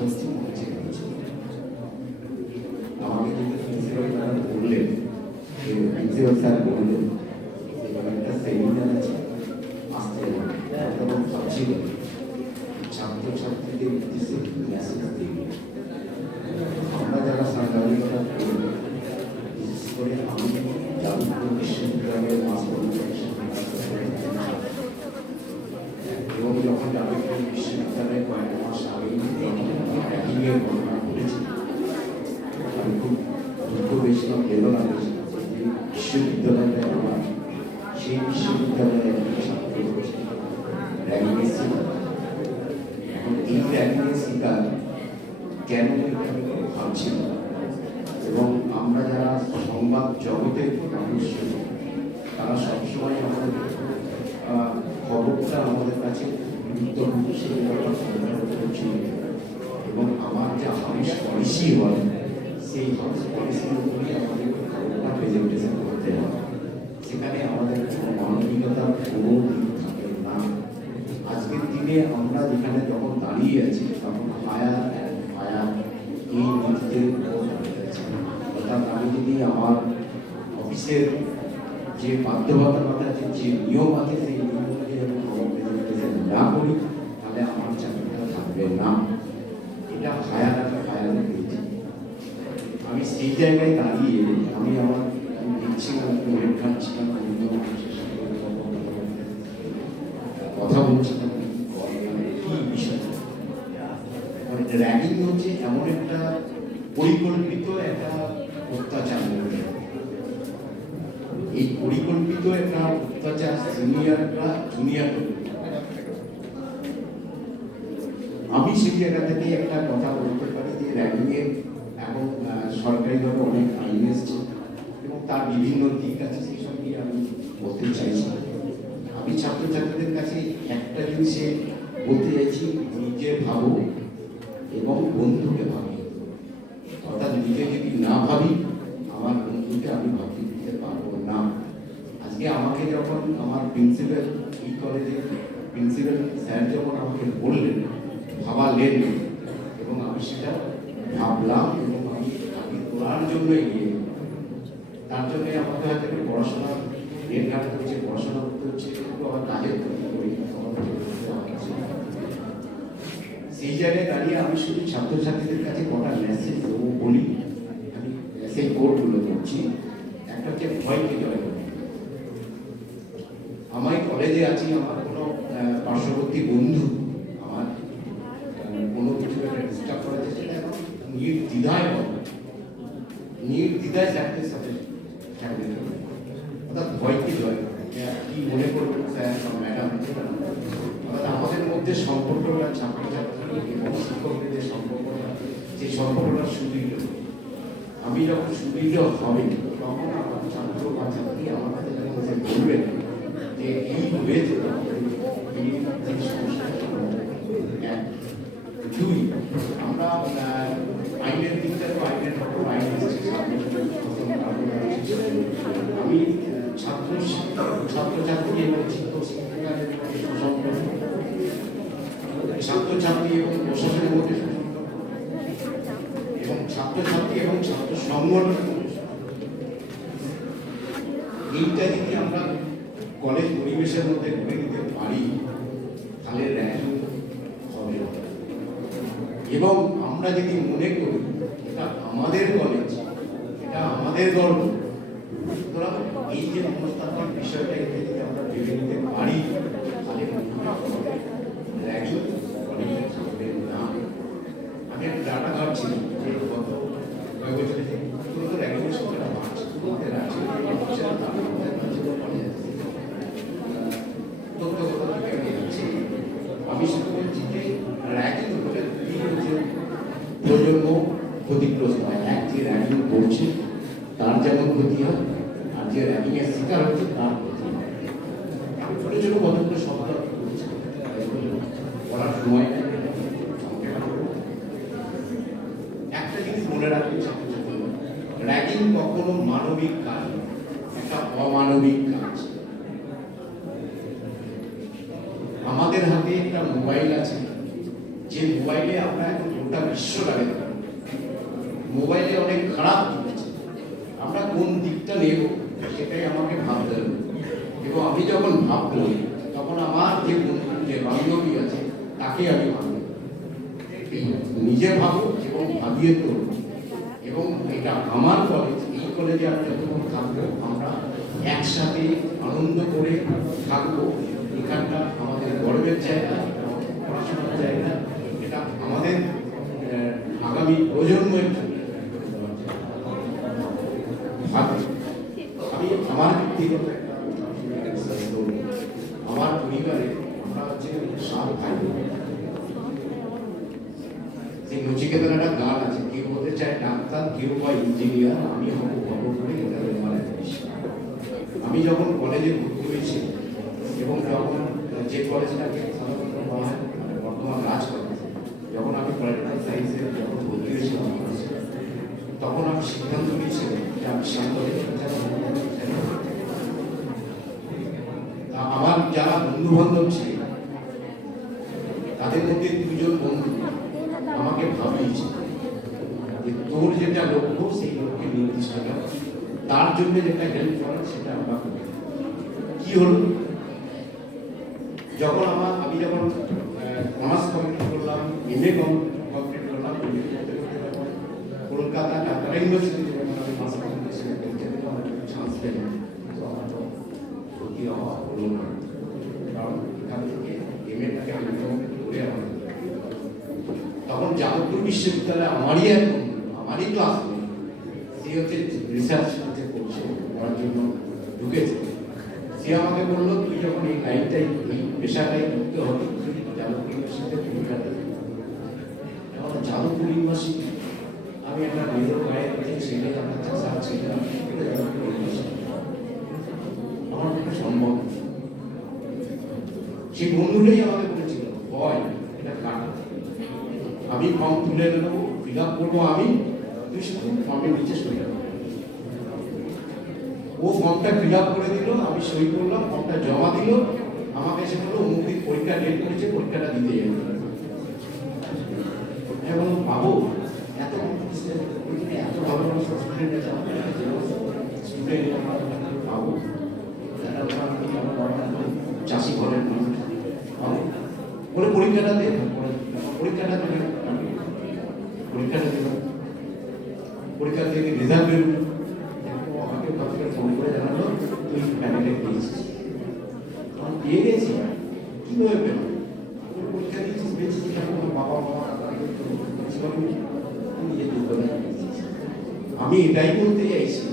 হচ্ছে মনে হচ্ছে আমাকে কিন্তু প্রিন্সিপাল ম্যাডাম বললেন, প্রিন্সিপাল স্যার বললেন একটা সেমিনার আছে আসতে হবে, তখন ভাবছিল ছাত্রছাত্রীদের উদ্দেশ্যে মেসেজ দিই। আমরা যারা সাংবাদিকতা করি, বিশেষ করে আমি যাদবপুর বিশ্ববিদ্যালয়ের মাস এবং যখন যাদবপুর বিশ্ববিদ্যালয়ে কয়েক মাস আগেই র্যাগিংয়ের ঘটনা ঘটেছে, আমি খুব দুঃখ পেয়েছিলাম, বেদনা পেয়েছিলাম যে বিশ্ববিদ্যালয়টা আমার, সেই বিশ্ববিদ্যালয়ে ছাত্র র্যাগিংয়ের শিকার। এখন এই র্যাগিংয়ের শিকার কেন আমি ভাবছি না, এবং আমরা যারা সংবাদ জগতের মানুষ তারা সবসময় আমাদের খবরটা আমাদের কাছে গুরুত্বপূর্ণ সেই ছিল, এবং আমার যে হাউস পলিসি হয় সেই হাউস পলিসির উপরেই আমাদের খবরটা প্রেজেন্টেশন করতে হয়। সেখানে আমাদের কোনো মানবিকতার কোনো দিক থাকে না। আজকের দিনে আমরা যেখানে যখন দাঁড়িয়ে আছি তখন ফায়ার এই নীতিতে অর্থাৎ আমি যদি আমার অফিসের যে বাধ্যবাধকতা আছে, যে নিয়ম আছে, সেই নিয়ম অনুযায়ী আমি খবর প্রেজেন্টেশন না করি তাহলে আমার চাকরিটা থাকবে না। এটা ফায়ারের নীতি। আমি সেই জায়গায় দাঁড়িয়ে আমি দেখছিলাম, অনেক খাচ্ছিলাম, কথা বলছিলাম কি বিষয়। মানে র্যাগিং হচ্ছে এমন একটা পরিকল্পিত একটা অত্যাচার। এই পরিকল্পিত একটা অত্যাচার সিনিয়ররা জুনিয়র। আমি সেই জায়গা থেকে একটা কথা বলতে পারি যে র্যাগিংয়ের এখন সরকারিভাবে অনেক আইন এসছে এবং তার বিভিন্ন দিক আছে, সেই সঙ্গে আমি বলতে চাইছি। আমি ছাত্রছাত্রীদের কাছে একটা জিনিসে বলতে চাইছি, নিজে ভাবো এবং বন্ধুকে ভাবি। অর্থাৎ নিজে যদি না ভাবি আমার বন্ধুকে আমি ভাবতে দিতে পারবো না। আজকে আমাকে যখন আমার প্রিন্সিপাল, এই কলেজের প্রিন্সিপাল স্যার যখন আমাকে বললেন, ভাবালেন, এবং আমি সেটা ভাবলাম এবং আমি আগে তোলার জন্য এগিয়ে। তার জন্য আমাকে হয়তো একটু পড়াশোনা ঘাটতে হচ্ছে, পড়াশোনা করতে হচ্ছে, কিন্তু আমার কাজের সেই জায়গায় দাঁড়িয়ে আমি শুধু ছাত্রছাত্রীদের কাছে কটা মেসেজ দেবো বলি। আমি সেই কোর্টগুলো করছি। একটা হচ্ছে ভয়কে জয় করি। আমার কলেজে আছি, আমার কোনো পার্শ্ববর্তী বন্ধু আমার কোনো কিছু একটা ডিস্টার্ব করা যাচ্ছে না, নির্দ্বিধায় স্যারদের সাথে থাকবে। অর্থাৎ ভয়কে জয় করে কি মনে করবেন স্যার বা ম্যাডাম, অর্থাৎ আমাদের মধ্যে সম্পর্কটা ছাত্রছাত্রী এবং শিক্ষকদের যে সম্পর্কটা, সেই সম্পর্কটা সুদৃঢ়। আমি যখন সুদৃঢ় হবে তখন আমার ছাত্র বা ছাত্রী আমার কাছে যখন বলবেন যে এই হয়েছে, দুই আমরা আইনের দিকটা তো আইনের আইন আমি ছাত্রছাত্রী এবং শিক্ষক শিক্ষিকাদের মধ্যে সুসম্পর্ক, ছাত্রছাত্রী এবং প্রশাসনের মধ্যে এবং ছাত্রছাত্রী এবং ছাত্র সংগঠনের মধ্যে, এইটা যদি আমরা কলেজ পরিবেশের মধ্যে গড়ে নিতে পারি তাহলে র্যাগিং হবে। এবং আমরা যদি মনে করি এটা আমাদের কলেজ, এটা আমাদের গর্ব, সুতরাং এই যে অনুষ্ঠানের বিষয়টা যদি আমরা ভেবে নিতে পারি তাহলে র্যাগিং কলেজে থাকবে না। আমি একটা ডাটা ঘাটছিলাম যে গত কয়েক বছরে পুরো র্যাগিংয়ের সংখ্যাটা বাড়ছে, আমাদের রাজ্যে তথ্যগত দিকে যাচ্ছে। আমি শুধু বলছি যে র্যাগিং হচ্ছে প্রজন্ম ক্ষতিগ্রস্ত হয়। এক যে র্যাগিং করছে তার যেমন ক্ষতি হয়, আর যে র্যাগিংয়ের শিকার হচ্ছে তার ক্ষতি হয়। ছোট ছোট কতগুলো শব্দ পড়ার সময় একটা জিনিস মনে রাখবেন, র্যাগিং কখনো মানবিক কাজ, একটা অমানবিক কাজ। আমাদের হাতে একটা মোবাইল আছে, যে যে মোবাইলে আমরা এখন গোটা বিশ্ব লাগে, মোবাইলে অনেক খারাপ দিক আছে, আমরা কোন দিকটা নেব সেটাই আমাকে ভাবতে হবে। এবং আমি যখন ভাববো তখন আমার যে বন্ধু যে বান্ধবী আছে তাকে আমি ভাববো, নিজে ভাবো এবং ভাবিয়ে করবো। এবং এটা আমার কলেজ, এই কলেজে আমি যতক্ষণ থাকবো আমরা একসাথে আনন্দ করে থাকবো। এখানটা আমাদের গর্বের জায়গা, পড়াশোনার জায়গা, এটা আমাদের আগামী প্রজন্মের জন্য। আমি আমার ব্যক্তিগত আমার পরিবারে আমরা হচ্ছে 7 ভাই। সেই নচিকেতার একটা গান আছে, কেউ হতে চায় ডাক্তার, কেউ বা ইঞ্জিনিয়ার, আমি হব করে এটা মানে। আমি যখন কলেজে ভর্তি হয়েছি এবং যখন যে কলেজটাকে সাধারণত বলা হয় বর্তমান রাজ কলেজ, যখন আমি পলিটিক্যাল সায়েন্সে যখন ভর্তি হয়েছিলাম তখন আমি সিদ্ধান্ত নিয়েছিলাম যে আমি আমার যারা বন্ধু বান্ধব ছিল তাদের মধ্যে 2জন বন্ধু আমাকে ভাবিয়েছে যে তোর যেটা লক্ষ্য সেই লক্ষ্যে নির্দিষ্ট কর, তার জন্য যেটা হেল্প করার সেটা আমরা করি। কি হলো, যখন আমি যখন অনার্স কমপ্লিট করলাম, MA কমপ্লিট করলাম, কলকাতা ঢাকা ইউনিভার্সিটিতে যখন আমি মাস্টার চান্স পেলাম, তো আমার তো সত্যি হওয়া হলো না, কারণ এখান থেকে MA-টাকে আমি কমপ্লিট করে আমার তখন যাদবপুর বিশ্ববিদ্যালয়ে আমারই ক্লাস নেই, সে হচ্ছে রিসার্চ করছে করার জন্য ঢুকেছে। সে আমাকে বললো তুই যখন এই লাইনটাই এই পেশাটাই ঢুকতে হবে যাদবপুর ইউনিভার্সিটিতে পরীক্ষাতে। এখন যাদবপুর ইউনিভার্সিটি আমি একটা মেয়ের গায়ে সেটাই আমার চাষা ছিল যাদবপুর ইউনিভার্সিটি আমার পক্ষে সম্ভব। সেই বন্ধুটাই আমাকে বলেছিল ভয় এটা কাটা, আমি ফর্ম তুলে নেবো, ফিল আপ করবো, আমি তুই শুধু ফর্মের নিচে সই করবো। ও ফর্মটা ফিল আপ করে দিল, আমি সই করলাম, ফর্মটা জমা দিল, আমাকে এসে বললো অমুক দিন পরীক্ষা ডেট করেছে, পরীক্ষাটা দিতে যাবে। এবং বাবু এত এত ভালো স্টুডেন্ট বাবু চাষি ঘরের মানুষ বাবু বলে পরীক্ষাটা দে, পরীক্ষাটা দিল, পরীক্ষা থেকে রেজাল্ট বেরোলো, আমাকে ফোন করে জানালো তুই প্যানেলে পেয়েছিস। তখন পেয়ে গেছি, কীভাবে পেল? পরীক্ষা দিয়েছিস পেয়েছিস, বাবা মা আমি এটাই বলতে চাইছি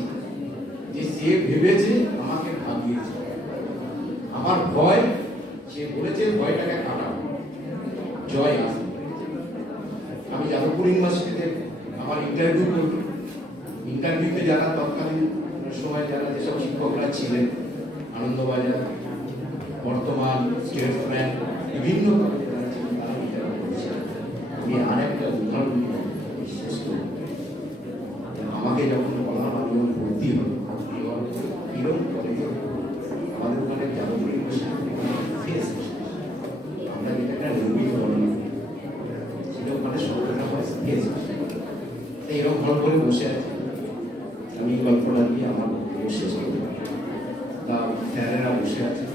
যে সে ভেবেছে আমাকে ভাবিয়েছে, আমার ভয় সে বলেছে ভয়টাকে কাটাবো, জয় আসবে। আমি যাদবপুর ইউনিভার্সিটিতে আমার ইন্টারভিউ করব, ইন্টারভিউতে যারা তৎকালীন সময় যারা যেসব শিক্ষকরা ছিলেন, আনন্দবাজার, বর্তমান, স্টেটসম্যান, বিভিন্ন যারা ছিলেন তারা ইন্টারভিউ করেছিলেন। আমি আরেকটা উদাহরণ বিশেষ করি, আমাকে যখন বলা হয় যখন ভর্তি হল কিরম কলেজে আমাদের ওখানে যাদবপুর ইউনিভার্সিটি আমরা যেটা নবীন বলি সেটা ওখানে সরকারটা হয় এইরকম ঘর করে বসে আছে। আমি গল্পটা দিয়ে আমার শেষ করতে পারি, তা স্যারেরা বসে আছে,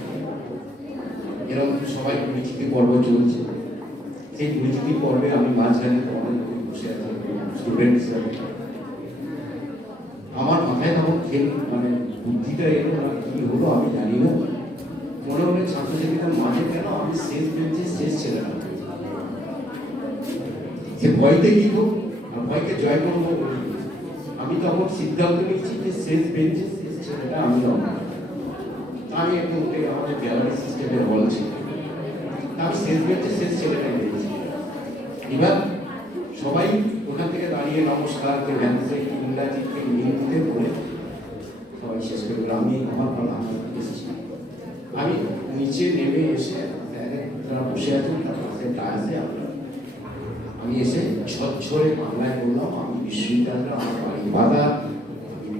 এরকম সবাই পরিচিতি পর্ব চলছে। সেই পরিচিতি পর্বে আমি মাঝখানে অনেক বসে আছি স্টুডেন্ট হিসাবে। আমার মাথায় তখন মানে বুদ্ধিটা এলো না, কি হলো আমি জানি না, মনে মনে ছাত্রছাত্রীরা মাঝে কেন আমি শেষ বেঞ্চে শেষ ছেলে না, সে ভয়তে লিখো আর ভয়কে জয় করবো। আমি তখন সিদ্ধান্ত নিচ্ছি যে শেষ বেঞ্চে শেষ ছেলেটা আমি আমি একটু উঠে আমাদের গ্যালারি সিস্টেমে বলছি, আমি শেষ বেঞ্চে শেষ ছেলেটা নিয়েছি। এবার সবাই ওখান থেকে দাঁড়িয়ে নমস্কার, কেউ হ্যান্ডশেক, ইংরাজি, কেউ হিন্দিতে বলে সবাই শেষ করে দিল। আমি আমার পালা এসেছি, আমি নিচে নেমে এসে যারা বসে আছেন তার পাশে ডায়াসে আমি এসে ঝরঝরে বাংলায় বললাম আমি বিশ্ববিদ্যালয় আমার বাড়ি বাধা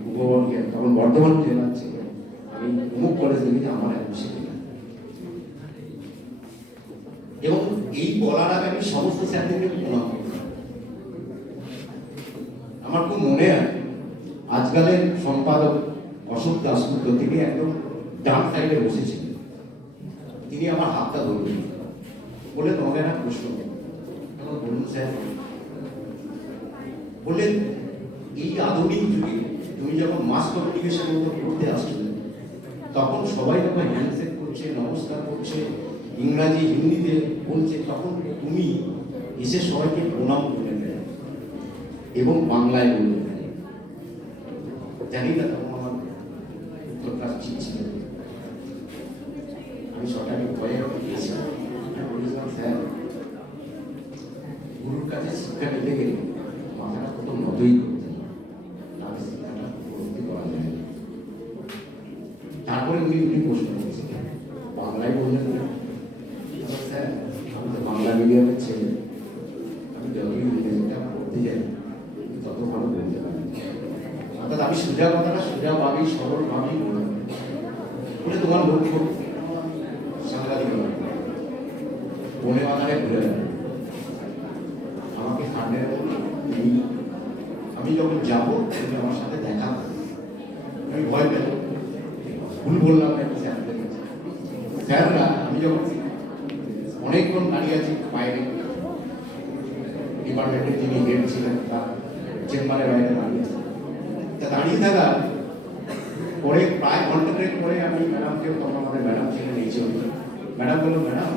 পূর্ববঙ্গে তখন বর্ধমান জেলা ছিল, আমি অমুক কলেজ থেকে আমার অ্যাডমিশন। এবং এই বলার আগে আমি সমস্ত স্যারদেরকে প্রণাম করি। আমার খুব মনে আছে আজকালের সম্পাদক অশোক দাশগুপ্ত, তিনি একদম ডান সাইডে বসেছিলেন। তিনি আমার হাতটা ধরলেন, বলে তোমাকে একটা প্রশ্ন বলুন স্যার। বললেন এই আধুনিক যুগে তুমি যখন মাস কমিউনিকেশন করতে আসছিলে, তখন সবাই যখন হ্যান্ডশেক করছে, নমস্কার করছে, ইংরাজি হিন্দিতে বলছে, তখন তুমি এসে সবাইকে প্রণাম করে দেয় এবং বাংলায় বলবে। জানি না তখন আমার উত্তরটা ঠিক ছিল। আমি সরকারি ভয়ে গিয়েছিলাম, বলেছিলাম স্যার গুরুর কাছে শিক্ষা নিতে গেলে মাথাটা প্রথম মতই করতে হয়, তাহলে শিক্ষাটা উপলব্ধি করা যায় না। তারপরে উনি প্রশ্ন করেছিলেন, বাংলায় বললেন না? স্যার আমি তো বাংলা মিডিয়ামের ছেলে, আমি যতই ইংরেজিটা পড়তে যাই তত ভালো বলতে পারি। অর্থাৎ আমি সোজা কথাটা সোজা ভাবি, সরল ভাবি বলে তোমার লক্ষ্য সাংঘাতিক বনে বাগানে ঘুরে যাবে। আমাকে সামনে আমি যখন যাবো তুমি আমার সাথে দেখা, আমি ভয় পেল, ভুল বললাম না স্যারদের কাছে। স্যাররা আমি যখন অনেকক্ষণ দাঁড়িয়ে আছি বাইরে, ডিপার্টমেন্টের যিনি হেড ছিলেন তার চেম্বারের বাইরে দাঁড়িয়ে আছি, তা দাঁড়িয়ে থাকা পরে প্রায় ঘন্টাখানেক পরে আমি ম্যাডামকে, তখন আমাদের ম্যাডাম ছিলেন নিচে, ম্যাডাম বললো ম্যাডাম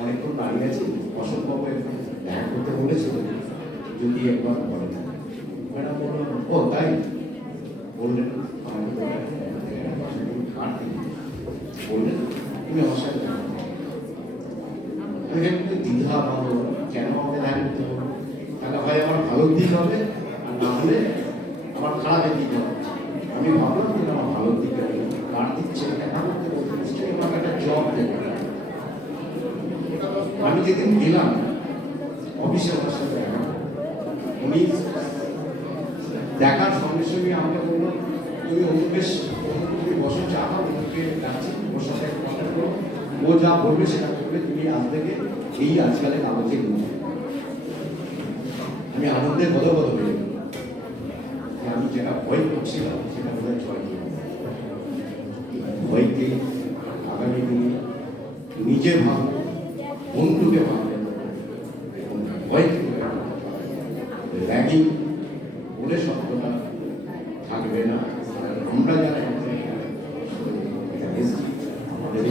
অনেকক্ষণ দাঁড়িয়ে আছি, অশোকবাবু একটু দেখা করতে বলেছিল, যদি একবার বলেন। ম্যাডাম বললো ও তাই? বললেন আমাকে বললেন তুমি আমার সাথে দেখা করো। আমি একটু দ্বিধা ভাবো কেন আমাকে দেখা করতে বলো, তাহলে হয় আমার ভালো দিক হবে, আর না হলে আমার খারাপের দিক হবে। আমি ভাবলাম যে আমার ভালো দিক হবে, কার দিচ্ছে দেখা করতে বলতে নিশ্চয়ই আমাকে একটা জব দেবে। আমি যেদিন গেলাম অফিসে আমার সাথে দেখা, উনি দেখার সঙ্গে সঙ্গে আমাকে বললো তুমি অনুবেশ তুমি বসো, চা খাও, ওকে ডাকছি, ওর সাথে কন্ট্যাক্ট করো, ও যা বলবে সেটা করবে, তুমি আজ থেকে এই আজকালে কাগজে নিয়ে। আমি আনন্দে বদল হয়ে গেলাম, আমি যেটা ভয় করছিলাম সেটা বোধহয় জয় ভয়কে আগামী দিনে নিজে ভাবো, বন্ধুকে ভাববে, ভয়কে র্যাগিং বলে শব্দটা থাকবে না। আমরা যারা আমাদের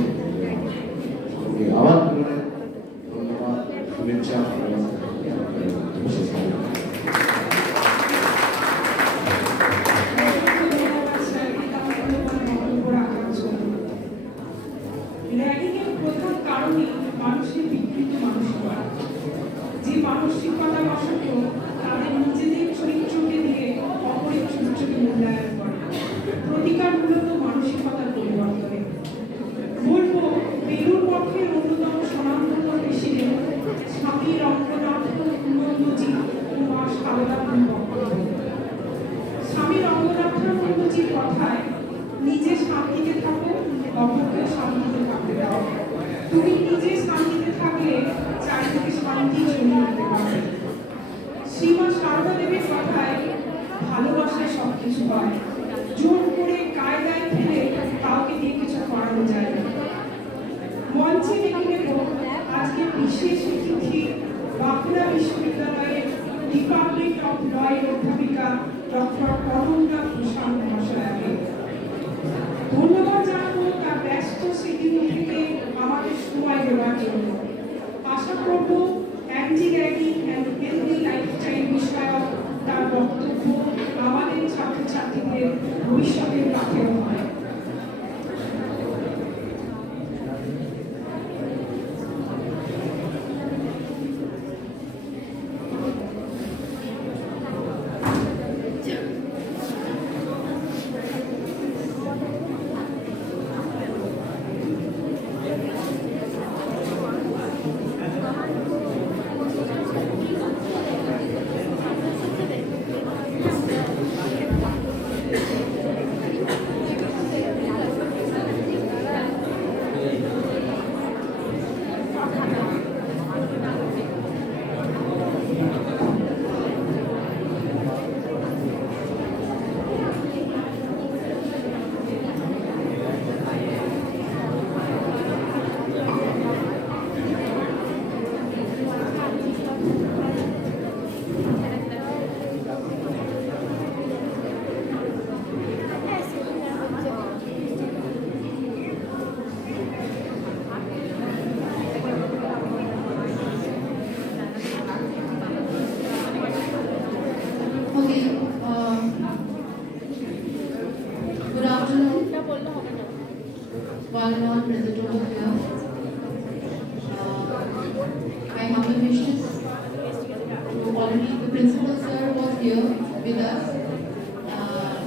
আবার ধন্যবাদ, শুভেচ্ছা, ভালোবাসা। প্রধান কারণই মানুষের বিকৃত মানসিকতা, যে মানসিকতা বশত তাদের নিজেদের চরিত্রকে দিয়ে অপরের চরিত্রকে মূল্যায়ন করে। প্রতিকার মূলত মানসিকতার পরিবর্তনে। বলবো বেলুর মঠের অন্যতম সনাতন প্রেসিডেন্ট স্বামী রঙ্গনাথ নন্দজি ও মা সারদা বক্তব্য। স্বামী রঙ্গনাথ নন্দজির কথায় নিজে শান্তিতে থাকো, অপরকে শান্তিতে থাকতে দাও। তুমি নিজে শান্তিতে থাকলে চারিদিকে শান্তি ছড়িয়ে দিতে পারবে। শ্রীমা সারদা দেবীর কথায় ভালোবাসায় সবকিছু হয়, জোর করে কায়দায় ফেলে কাউকে দিয়ে কিছু করানো যায় না। মঞ্চে ডেকে নেব আজকে বিশেষ অতিথি বাঁকুড়া বিশ্ববিদ্যালয়ের ডিপার্টমেন্ট অফ লয়ের অধ্যাপিকা ডক্টর অনন্যা ভূষণ মহাশয়াকে। ধন্যবাদ জানাবো তার ব্যস্ত শিডিউল থেকে আমাদের সময় দেওয়ার জন্য। আশা করব anti ragging and healthy lifestyle বিষয়ক তার বক্তব্য আমাদের ছাত্রছাত্রীদের ভবিষ্যতের পাথেয় হয়। Okay, good afternoon, one and all present over here. My humble wishes. So already the principal sir was here with us.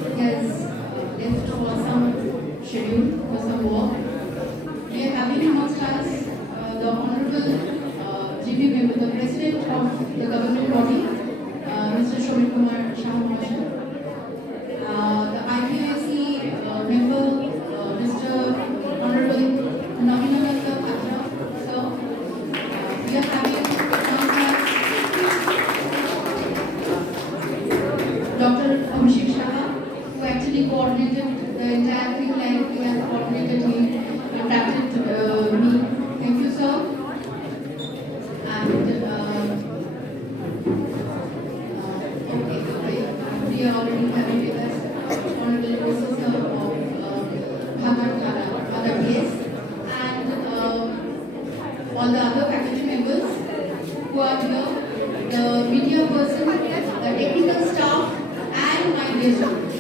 He has left for some schedule, for some work. We are having amongst us the Honorable GB member, the President of the government body, Mr. Shomik Kumar Shah Mahasaya. The IPAC member, Mr. Honorable Navinananda Patra, sir. We are having amongst us Dr. Abhishek Shah, who actually coordinated the entire thing, like he has coordinated me, contacted me. Thank you, sir. And we are already having with us Honorable Professor of Bhagat PS, and all the other faculty members who are here, the media person, the technical staff, and my dear students.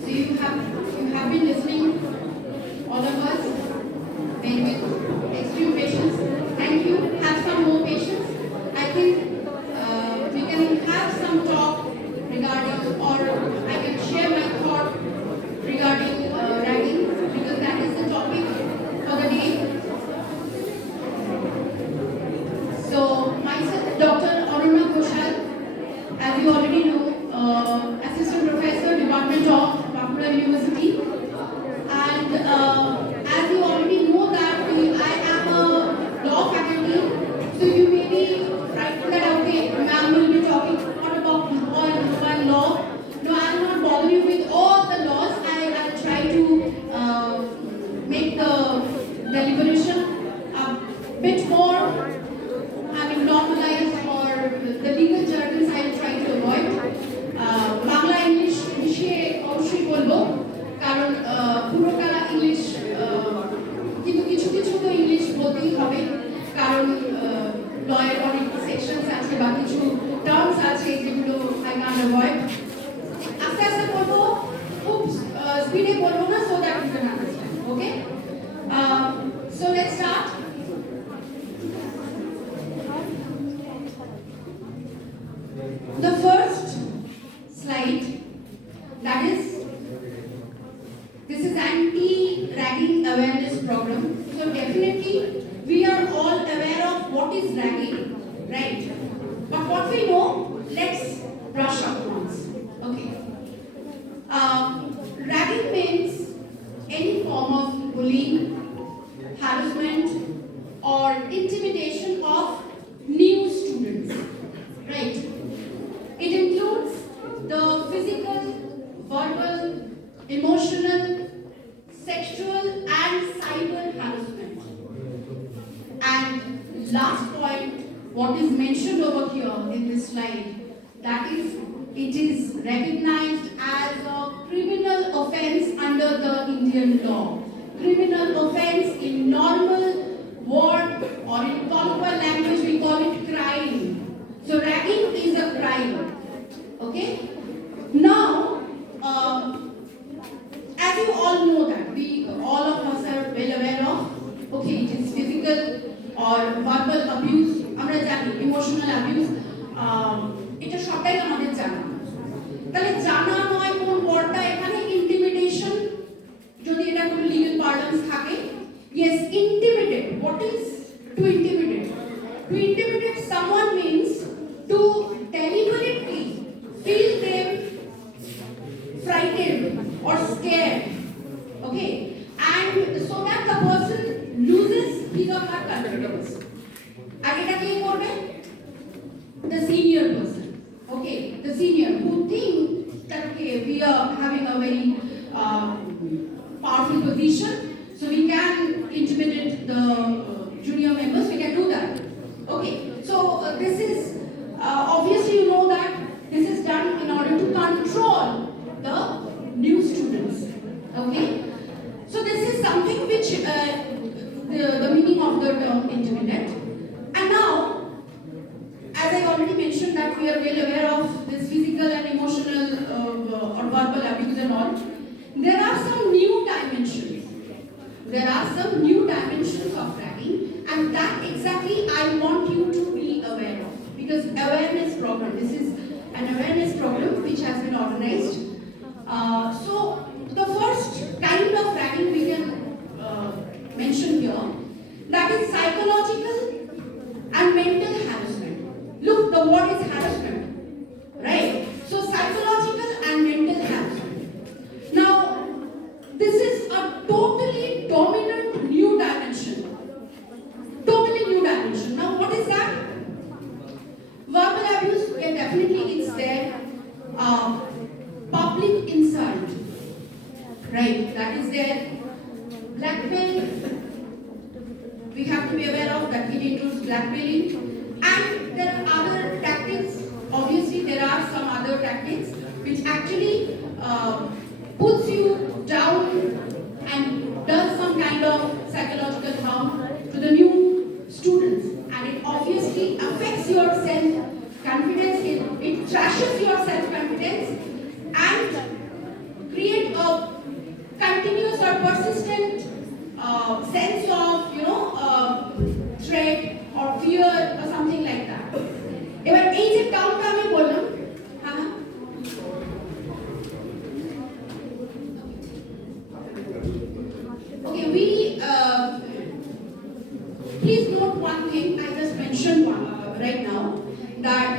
So you have been listening, all of us, and with extreme patience. Thank you. Have some more patience. I think we can have some talk regarding, or I can share my thought regarding ragging, because that is the topic for the day. So myself, Dr. Aruna Ghoshal, as you already know, Assistant Professor, Department of Bankura University, and as you already know that I am a law faculty, so you may be right that okay, ma'am will be talking what about one law. No, I will not bother you with all the laws. I will try to make the deliberation a bit more, normalized, or the legal jargons I will try to avoid. Bangla English মিশিয়ে অবশ্যই বলবো, কারণ পুরোটা English, কিন্তু কিছু কিছু তো English বলতেই হবে, কারণ লয়ের অনেক সেকশনস আছে বা কিছু টার্মস আছে যেগুলো আই ক্যান অ্যাভয়েড। আস্তে আস্তে বলবো, খুব স্পিডে বলবো না, so that you can understand. Okay, so let's start. The first slide, that is, this is anti-ragging awareness program. So definitely we are all aware of what is ragging, right? But what we know, let's brush up once. Okay. Ragging means any form of bullying, harassment, or intimidation of new students, right? It includes the physical, verbal, emotional, sexual, and cyber harassment. And last point, what is mentioned over here in this slide, that is, it is recognized as a criminal offense under the Indian law. Criminal offense in normal word, or in colloquial language we call it crime. So ragging is a crime. Okay. Now, as you all know that all of us are well aware of, okay, it is physical or verbal abuse, আমরা জানি, emotional abuse, এটা সবটাই আমাদের জানা। তাহলে জানা নয় কোন ওয়ার্ডটা এখানে, intimidation, যদি এটা কোনো legal parlance থাকে, yes, intimidate. What is to intimidate? To intimidate someone means to deliberately feel them frightened or scared, okay, and so that the person loses his or her confidence. And এটা কে করবে? The senior person, okay, the senior who think that okay, we are having a very powerful position, so we can intimidate the junior members, we can do that. Okay, so this is obviously you know that this is done in order to control the new students. Okay, so this is something which the meaning of the term intimidate. And now, as I already mentioned that we are well aware of this physical and emotional or verbal abuse and all. There are some new dimensions. There are some new dimensions of ragging, and that exactly I want you to be aware of, because awareness program. This is an awareness program which has been organized. So the first kind of ragging we can mention here, that is psychological and mental harassment. Look, the word is harassment, right? So psychological and mental harassment. Now, this is a totally dominant new dimension. Totally new dimension. Now, what is that? Verbal abuse, yeah, definitely it's there. Public insult, right? That is there. Blackmail, we have to be aware of that. It includes blackmailing, and there are other tactics. Obviously, there are some other tactics which actually puts you down and does some kind of psychological harm to the new students, and it obviously affects your self-confidence. It trashes your self-confidence and create a continuous or persistent sense of threat or fear or something like that. এবার এই যে টার্মটা আমি বললাম, হ্যাঁ okay, we please note one thing I just mentioned right now, that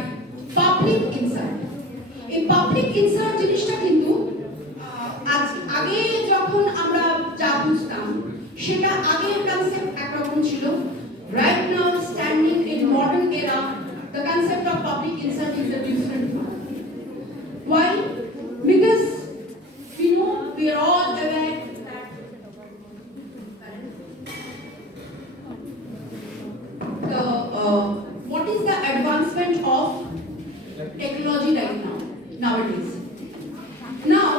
public insult. এই public insult জিনিসটা কিন্তু আগে যখন আমরা যা বুঝতাম সেটা আগের কনসেপ্ট একরকম ছিল. Right now, standing in modern era, the concept of public insult is a different one. Why? Because we know, we are all aware that what is the advancement of technology right now, nowadays. Now,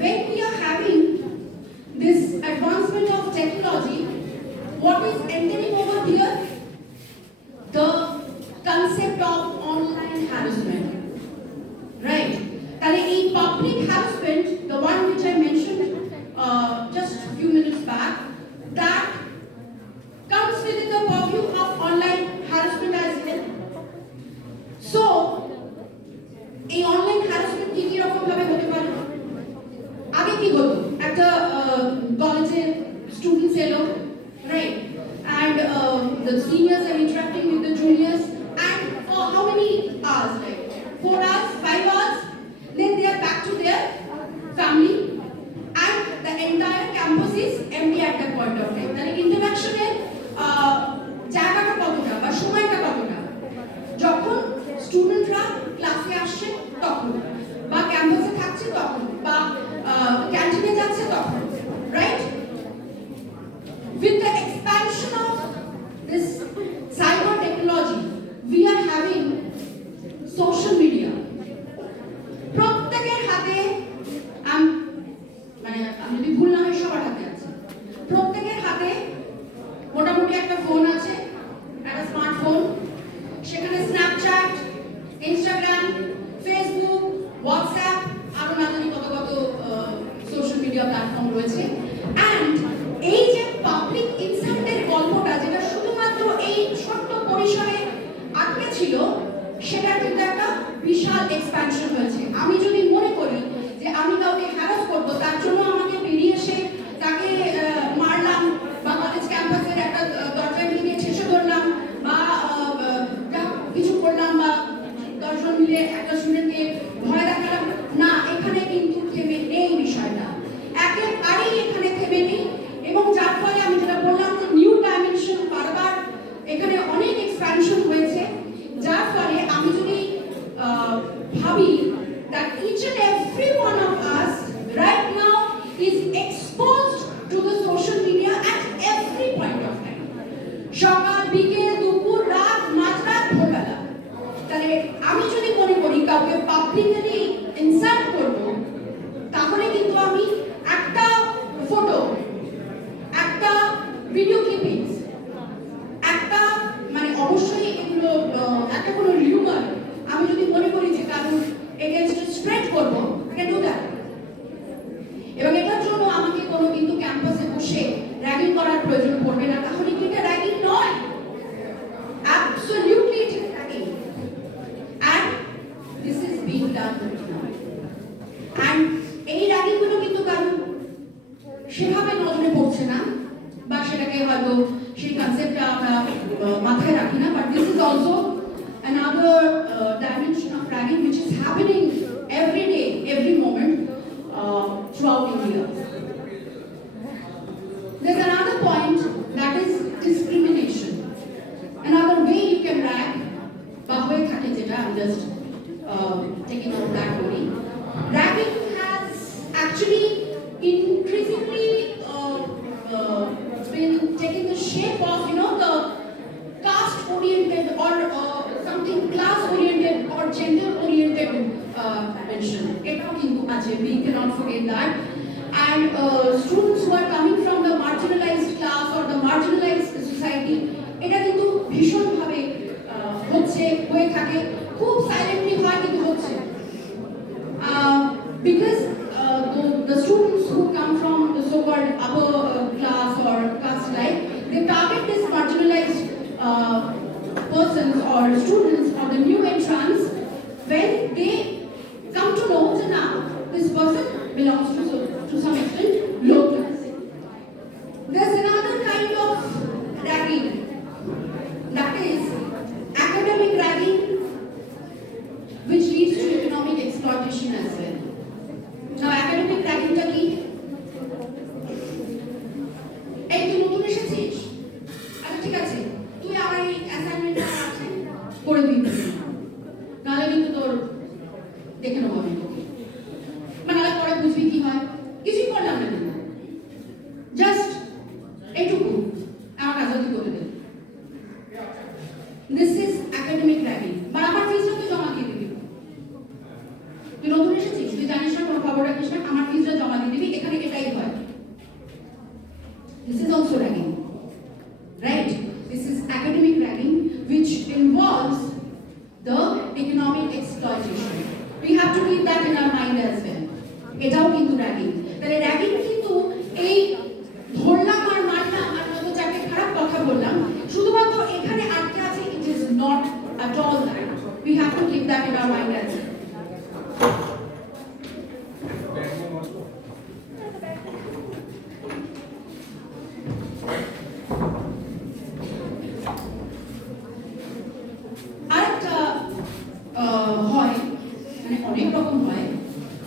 when we are having this advancement of technology, what is entering over here? The concept of online harassment, right? And in public harassment, the one which I mentioned just a few minutes back, that comes within the purview of online harassment as well. So, এই online harassment কি রকম ভাবে হতে পারে? আগে কি হতো, একটা কলেজে স্টুডেন্টস এলো, right, and the seniors are interacting with the juniors, and for how many hours, like 4 hours, 5 hours, then they are back to their family, and the entire campus is empty at that point of time. তাহলে ইন্টারাকশনের জায়গাটা কতটা বা সময়টা কতটা? যখন স্টুডেন্টরা ক্লাসে আসছে তখন, বা ক্যাম্পাসে থাকছে তখন, বা ক্যান্টিনে যাচ্ছে তখন, right? With the expansion of this cyber technology, we are having social media. প্রত্যেকের হাতে, মানে আমি যদি ভুল না হয় সবার হাতে আছে, প্রত্যেকের হাতে মোটামুটি একটা ফোন আছে, একটা স্মার্টফোন। সেখানে স্ন্যাপচ্যাট, ইনস্টাগ্রাম, ফেসবুক, হোয়াটসঅ্যাপ, আরো না জানি কত কত সোশ্যাল মিডিয়া প্ল্যাটফর্ম রয়েছে। অ্যান্ড এই যে পাবলিক ইনসাল্টের গল্পটা, যেটা শুধুমাত্র এই ছোট্ট পরিসরে আটকে ছিল, সেটার কিন্তু একটা বিশাল এক্সপ্যানশন হয়েছে। আমি যদি মনে করি যে আমি কাউকে হ্যারাস করবো, তার জন্য আমাকে বেরিয়ে এসে তাকে মারলাম, বা কলেজ ক্যাম্পাসের একটা দরজা ভেঙে ঠেসে ধরলাম, বা কিছু করলাম, বা 10 জন মিলে একটা স্টুডেন্টকে ভয় দেখালাম, না, এখানে কিন্তু থেমে নেই বিষয়টা, একেবারেই এখানে থেমে নেই। এবং যার ফলে আমি যেটা বললাম যে নিউ ডাইমেনশন বারবার এখানে অনেক এক্সপ্যানশন হয়েছে, যার ফলে আমি যদি ভাবি that each and every one of us right now is exposed to the social media at every point of time. সকাল, বিকেল, দুপুর, রাত, মাঝরাত, ভোরবেলা। তাহলে আমি যদি মনে করি কাউকে পাবলিকলি ইনসাল্ট করব, তাহলে কিন্তু আমি একটা ফটো, একটা ভিডিও ক্লিপিংস, একটা, মানে অবশ্যই এগুলো একটা কোনো রিউমার রাগ করতো না। অ্যান্ড এই র্যাগিংগুলো কিন্তু কারণ সেভাবে নজরে পড়ছে না, বা সেটাকে হয়তো সেই কনসেপ্টটা আমরা মাথায় রাখি না, but this is also another dimension of ragging which is happening every day, every moment throughout India. There's another point that is discrimination. Another way you can rag, I'm just taking out that only. Ragging has actually increasingly been taking the shape of, the caste-oriented or something class-oriented or gender-oriented dimension. We cannot forget that. And students who are coming from the marginalized class or the marginalized society, এটা কিন্তু ভীষণভাবে হয়ে থাকে, খুব silently হয় কিন্তু হচ্ছে। Because the students who come from the so-called upper class or caste like, they target this marginalized persons or students or the new entrants when they come to know that now this person belongs to some extent low class. There's another kind of ragging, that is academic ragging, which leads to economic exploitation as well. Now academic ragging টা কি? এই তুই নতুন এসেছিস, আচ্ছা ঠিক আছে, তুই আমার এই অ্যাসাইনমেন্টটা আছে করে দিবি, নাহলে কিন্তু তোর দেখে নেবো আমি তোকে, নাহলে পরে বুঝবি কি হয়, কিছুই করলাম না কিন্তু জাস্ট এইটুকু আমার কাজ তুই করে দে। This is academic ragging. মানে আমার ফিসটা তুই জমা দিয়ে দিবি, তুই নতুন এসেছিস, তুই জানিস না, কোনো খবর রাখিস না, আমার ফিসটা জমা দিয়ে দিবি, এখানে এটাই হয়। This is also ragging, right? This is academic ragging which involves the economic exploitation. We have to keep that in our mind as well. এটাও কিন্তু ragging. তাহলে ragging কিন্তু এই ধরলাম আর মারলাম আর হয়তো চারটে খারাপ কথা বললাম শুধুমাত্র এখানে আটকে আছে, it is not at all that. We have to keep that in our mind as well. আরেকটা হয়, মানে অনেক রকম হয়,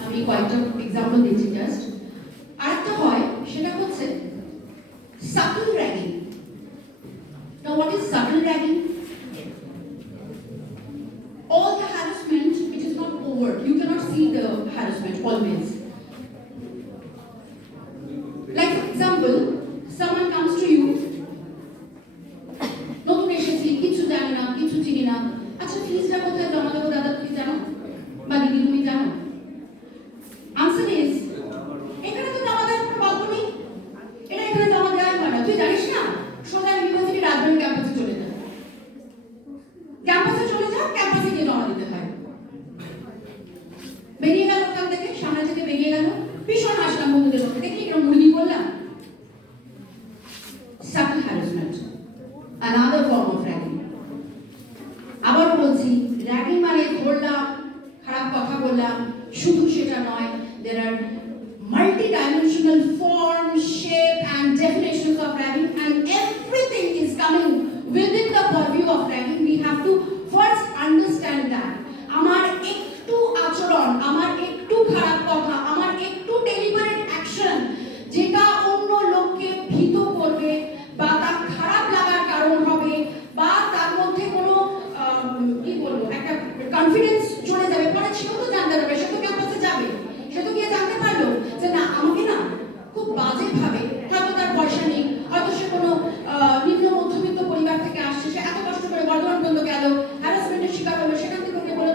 আমি কয়েকটা এক্সাম্পল দিচ্ছি জাস্ট। আরেকটা হয় সেটা হচ্ছে subtle ragging. Now what is subtle ragging? All the harassment which is not overt, you cannot see the harassment always. Like for example, someone comes to you, নতুন এসেছি, কিছু জানি না, কিছু চিনি না, আচ্ছা ফিজটা কোথায় জমা দেবো দাদা তুমি জানো, বা দিদি তুমি জানো? আনসার ইজ, এখানে তো জমা দেওয়ার কোনো গল্প নেই, এটা এখানে জমা দেওয়াই হয় না, তুই জানিস না, সোজা ইউনিভার্সিটি রাজবাড়ী ক্যাম্পাসে চলে যা, ক্যাম্পাসে গিয়ে জমা দিতে হয়। বেরিয়ে গেল ওখান থেকে, সামনে থেকে বেরিয়ে গেল, ভীষণ হাসলাম বন্ধুদের মধ্যে, দেখি এরকম মুরগি করলাম। Subtle harassment, another form of ragging. আবারও বলছি, ragging মানে ধরলাম, খারাপ কথা বললাম, শুধু সেটা নয়, there are multi-dimensional forms, shape and definitions of ragging, and everything is coming within the purview of ragging. We have to first understand that আমার একটু আচরণ, আমার একটু খারাপ কথা, আমার একটু ডেলিভারেট অ্যাকশন যেটা অন্য লোককে ভীত করবে বা তার খারাপ লাগার কারণ হবে বা তার মধ্যে কোনো কি বলবো একটা কনফিডেন্স চলে যাবে, পরে সেও তো জানতে পারবে, সে তো ক্যাম্পাসে যাবে, সে তো গিয়ে জানতে পারলো যে না আমাকে না খুব বাজে ভাবে, হয়তো তার পয়সা নেই, হয়তো সে কোনো নিম্ন মধ্যবিত্ত পরিবার থেকে আসছে, সে এত কষ্ট করে বর্ধমান পর্যন্ত গেল, হ্যারাসমেন্টের শিকার হলো, সেখান থেকে ওকে বলে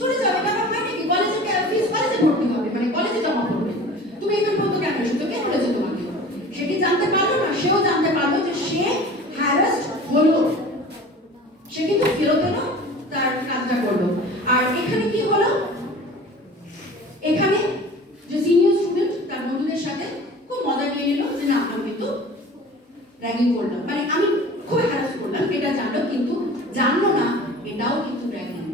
চলে যাবে, ব্যাপার হয় নাকি, কলেজে ফিস কলেজে ভর্তি হবে, মানে কলেজে জমা করবে, তুমি এখান পর্যন্ত কেন এসেছো, কে বলেছে তোমাকে? সে কি জানতে পারলো না, সেও জানতে পারলো যে সে হ্যারাসড হলো, সে কিন্তু ফেরত এলো, তার কাজটা করলো। আর এখানে কি হলো, এখানে যে সিনিয়র স্টুডেন্ট তার বন্ধুদের সাথে খুব মজা নিয়ে নিল যে না আমি কিন্তু র্যাগিং করলাম, মানে আমি খুব হ্যারাস করলাম, এটা জানলো, কিন্তু জানলো না এটাও কিন্তু ragging.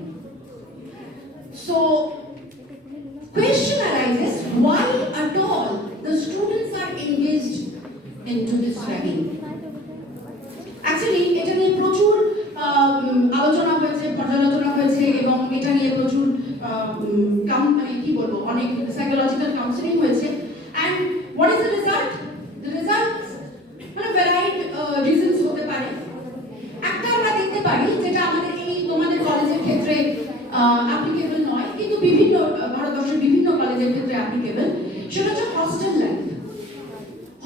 So question arises why at all the students are engaged into this ragging. Actually, এটা নিয়ে প্রচুর আলোচনা হয়েছে, পর্যালোচনা হয়েছে এবং এটা নিয়ে প্রচুর মানে কি বলবো অনেক সাইকোলজিক্যাল কাউন্সেলিং হয়েছে। and what is the result? The results মানে ভ্যারাইড রিজনস হতে পারে। একটা আমরা দেখতে পারি যেটা আমাদের এই তোমাদের কলেজের ক্ষেত্রে অ্যাপ্লিকেবল নয়, কিন্তু বিভিন্ন ভারতবর্ষের বিভিন্ন কলেজের ক্ষেত্রে অ্যাপ্লিকেবল, সেটা হচ্ছে হস্টেল লাইফ।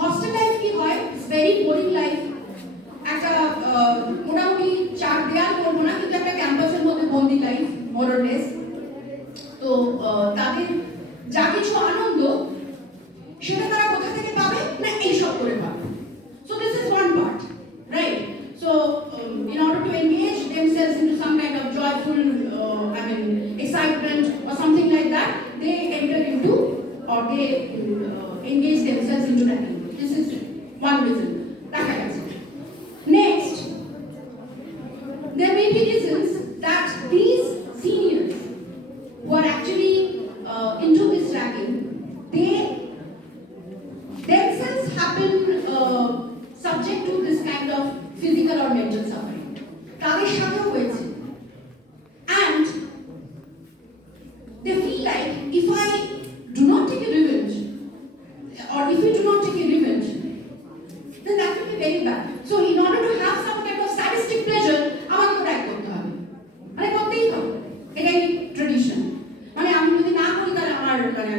হস্টেল লাইফ কি হয়? Very boring life. একটা মোটামুটি চার দেয়াল করবো না, কিন্তু একটা ক্যাম্পাসের মধ্যে বন্দি লাইফ মোর অর লেস। তো তাদের যা কিছু আনন্দ সেটা তারা কোথা থেকে পাবে? না এইসব করে পাবে। So this is one part, right? So in order to engage themselves into some kind of joyful, excitement or something like that, they enter into or they engage themselves into ragging. This is one reason. Next, there may be reasons that these seniors who are actually into this ragging, they themselves have been subject to this kind of physical or mental suffering. তাদের সাথেও হয়েছে, and they feel like if I do not take a revenge or if we do not take a revenge, then that will be very bad. So in order to have some kind of sadistic pleasure, আমাকে রাগ করতে হবে, মানে করতেই হবে, এটাই tradition. মানে আমি যদি না করি তাহলে আমার মানে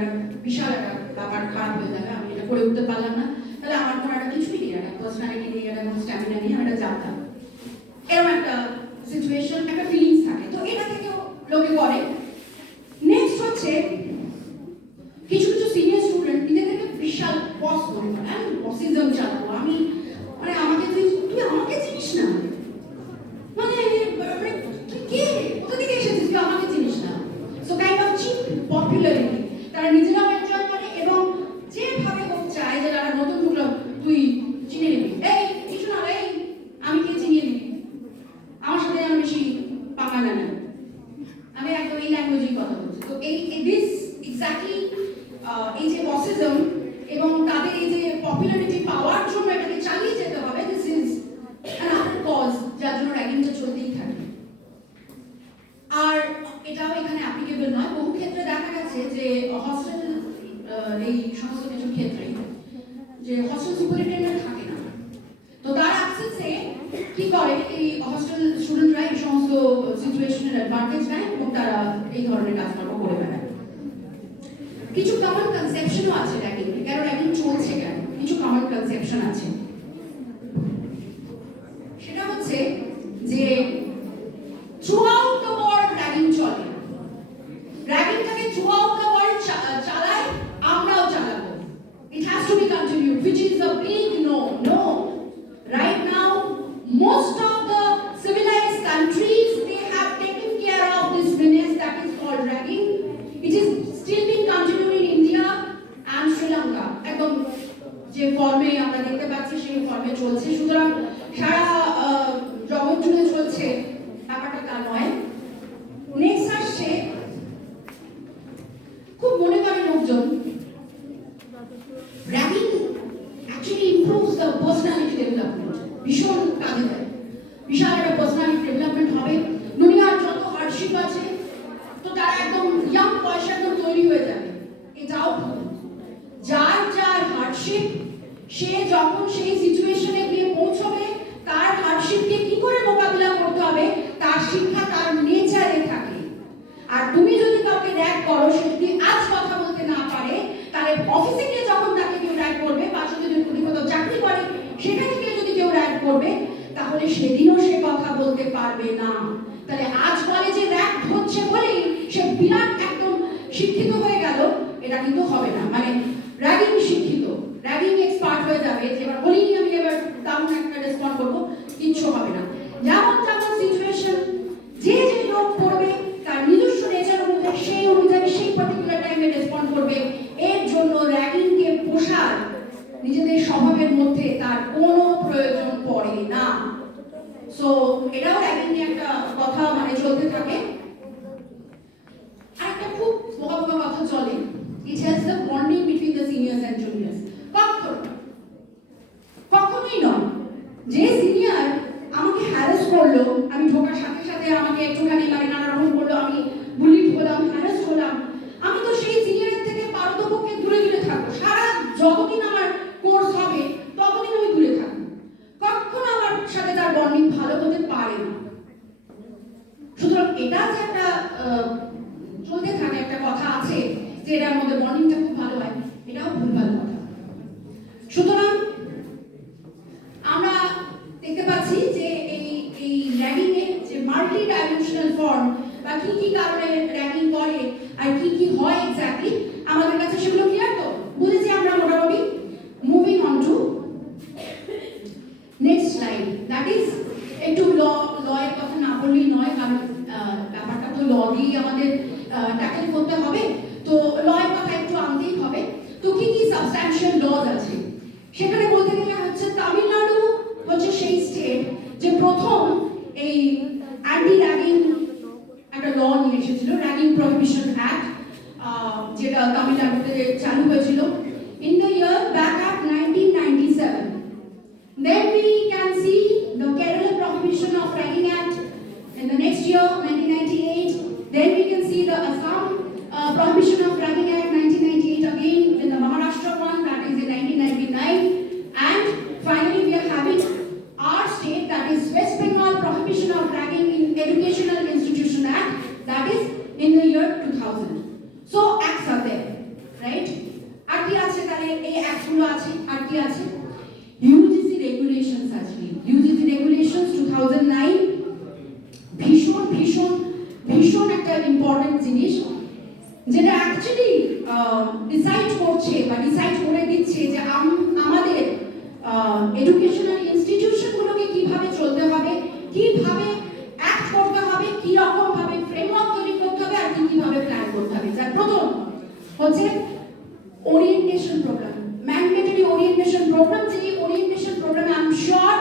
বিশাল একটা ব্যাপার খারাপ হয়ে যাবে, আমি এটা করে উঠতে পারলাম না, তাহলে আমার কোনো একটা কিছুই নেই, একটা পার্সোনালিটি নেই, একটা কোনো স্ট্যামিনা নেই, আমি এটা জানতাম, এরকম একটা সিচুয়েশন, একটা ফিলিংস থাকে। তো এটা থেকেও লোকে করে। নেক্সট হচ্ছে কিছু কিছু সিনিয়র স্টুডেন্ট নিজেদেরকে বিশাল বস করে ফেলে, আমি বসিজম চালাবো, আমি মানে আমাকে তুই আমাকে চিনিস না, মানে তুই কে, কোথা থেকে এসেছিস, তুই আমাকে চিনিস না। So kind of cheap popularity তারা নিজেরাও এনজয় করে এবং যেভাবে হোক চায় যে যারা নতুন ঢুকলো তুই চিনে নিবি, এই কিছু না, এই আমি কে চিনিয়ে নিবি, আমার সাথে যেন বেশি পাকা না নেয়, আমি একদম এই ল্যাঙ্গুয়েজেই কথা বলছি। তো এই দিস এক্স্যাক্টলি এই যে বসিজম এবং তাদের এই যে পপুলারিটি পাওয়ার জন্য এটাকে চালিয়ে যেতে হবে, দিস ইজ অ্যানাদার কজ যার জন্য র্যাগিংটা চলতেই থাকে। আর এটাও এখানে অ্যাপ্লিকেবল নয়, বহু ক্ষেত্রে দেখা গেছে যে হস্টেল এই সমস্ত কিছু ক্ষেত্রে যে হস্টেল সুপারিনটেন্ডেন্ট থাকে না, তো তার অ্যাবসেন্সে কি করে এই হস্টেল স্টুডেন্টরা এই সমস্ত সিচুয়েশনের অ্যাডভান্টেজ নেয় এবং তারা এই ধরনের কাজকর্ম করে বেড়ায়। কিছু কমন কনসেপশনও আছে র্যাগিং, কেন র্যাগিং চলছে কেন, কিছু কমন কনসেপশন আছে। সেটা হচ্ছে যে থ্রুআউট দ্য ওয়ার্ল্ড র্যাগিং চলে, র্যাগিংটাকে থ্রুআউট দ্য ওয়ার্ল্ড চালায়, আমরাও চালাবো, it has to be continued, which is a big no. Right now most of the civilized countries, they have taken care of this menace that is called ragging. It is still being continued in India and Sri Lanka, একদম যে ফর্মে আমরা দেখতে পাচ্ছি সেই ফর্মে চলছে। সুতরাং সারা জগৎ জুড়ে চলছে, ব্যাপারটা তা নয়। নেক্সট আসছে খুব মনে করে লোকজন ragging actually improves the personality development, ভীষণ কাজে দেয়, বিশাল একটা পার্সোনালিটি ডেভেলপমেন্ট হবে। দুনিয়ার যত হার্ডশিপ আছে তো তারা একদম ইয়াং বয়সে একদম তৈরি হয়ে যাবে, এটাও হবে। যার যার হার্ডশিপ সে যখন সেই সিচুয়েশনে গিয়ে পৌঁছবে, তার হার্ডশিপকে কি করে মোকাবিলা করতে হবে তার শিক্ষা তার নেচারে থাকে। আর তুমি যদি কাউকে র্যাগ করো, সে যদি আজ কথা বলতে না পারে, তাহলে অফিসে গিয়ে যখন তাকে কেউ র্যাগ করবে, বা যদি কোথাও চাকরি করে সেখানে গিয়ে যদি কেউ র্যাগ করবে, তাহলে সেদিনও সে কথা বলতে পারবে না। তাহলে আজ কলেজে র্যাগ হচ্ছে বলেই সে বিরাট একদম শিক্ষিত হয়ে গেল, এটা কিন্তু হবে না। মানে র্যাগিং শিক্ষিত, র্যাগিং এক্সপার্ট হয়ে যাবে, যে এবার বলিনি আমি এবার দারুণ একটা রেসপন্ড করবো, কিচ্ছু হবে না। যেমন যেমন সিচুয়েশন, যে যে লোক পড়বে তার নিজস্ব নেচার অনুযায়ী সেই অনুযায়ী সেই পার্টিকুলার টাইমে রেসপন্ড করবে। এর জন্য র্যাগিংকে পোষার নিজেদের স্বভাবের মধ্যে তার কোনো প্রয়োজন পড়ে না। সো এটাও র্যাগিং নিয়ে একটা কথা মানে চলতে থাকে। আর একটা খুব বোকা বোকা কথা চলে দিয়ে আমাদের ট্যাকেল করতে হবে, তো লয়ের কথা একটু আনতেই হবে। তো কি কি সাবস্ট্যানশিয়াল লজ আছে সেখানে বলতে গেলে হচ্ছে তামিলনাড়ু হচ্ছে সেই স্টেট যে প্রথম এই অ্যান্টি র্যাগিং একটা ল নিয়ে এসেছিল, র্যাগিং প্রহিবিশন অ্যাক্ট, যেটা তামিলনাড়ুতে চালু হয়েছিল in the year back at 1997. Then we can see the Kerala Prohibition of Ragging Act in the next year, 1998. Then we can see the Assam Prohibition of Ragging Act, 1998 again, in the Maharashtra one, that is in 1999. And finally we are having our state, that is West Bengal Prohibition of Ragging in Educational Institution Act, that is in the year 2000. So acts are there, right? আর কি আছে তাহলে এই অ্যাক্টগুলো আছে, আর কি আছে? UGC regulations আছে। UGC regulations 2009 ভীষণ ভীষণ ভীষণ একটা ইম্পর্টেন্ট জিনিস, যেটা অ্যাকচুয়ালি ডিসাইড করছে বা ডিসাইড করে দিচ্ছে যে আমাদের এডুকেশনাল ইনস্টিটিউশনগুলোকে কিভাবে চলতে হবে, কিভাবে অ্যাক্ট করতে হবে, কি রকম ভাবে ফ্রেমওয়ার্ক তৈরি করতে হবে, আর কিভাবে প্ল্যান করতে হবে। যার প্রথম হচ্ছে orientation program, mandatory orientation program, যে orientation program I am sure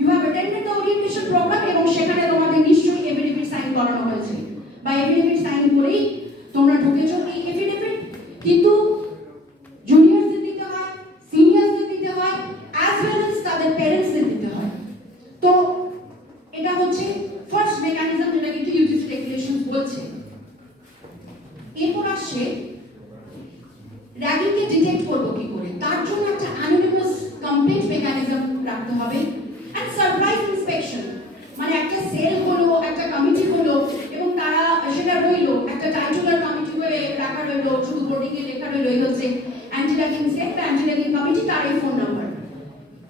you have attended the orientation program এবং সেখানে তোমাদের নিশ্চয়ই এফিডেভিট সাইন করানো হয়েছে বা এফিডেভিট সাইন করেই তোমরা ঢুকেছো। এই এফিডেভিট কিন্তু জুনিয়রদের দিতে হয়, সিনিয়রদের দিতে হয়, অ্যাজ ওয়েল এজ তাদের প্যারেন্টসদের দিতে হয়। তো এটা হচ্ছে ফার্স্ট মেকানিজম যেটা কিন্তু ইউজিসি রেগুলেশন বলছে। এরপর আসছে র্যাগিংকে ডিটেক্ট করবো কি করে, তার জন্য একটা অ্যানোনিমাস কমপ্লেন্ট মেকানিজম রাখতে হবে। অ্যান্ড সারপ্রাইজ ইন্সপেকশন, মানে একটা সেল হলো, একটা কমিটি হলো এবং তারা সেটা রইলো একটা টাইটুলার কমিটি হয়ে রাখা রইলো, শুধু বোর্ডিংয়ে লেখা রইলো এই হচ্ছে অ্যান্টি র্যাগিং সেল বা অ্যান্টি র্যাগিং কমিটি, তার এই ফোন নাম্বার।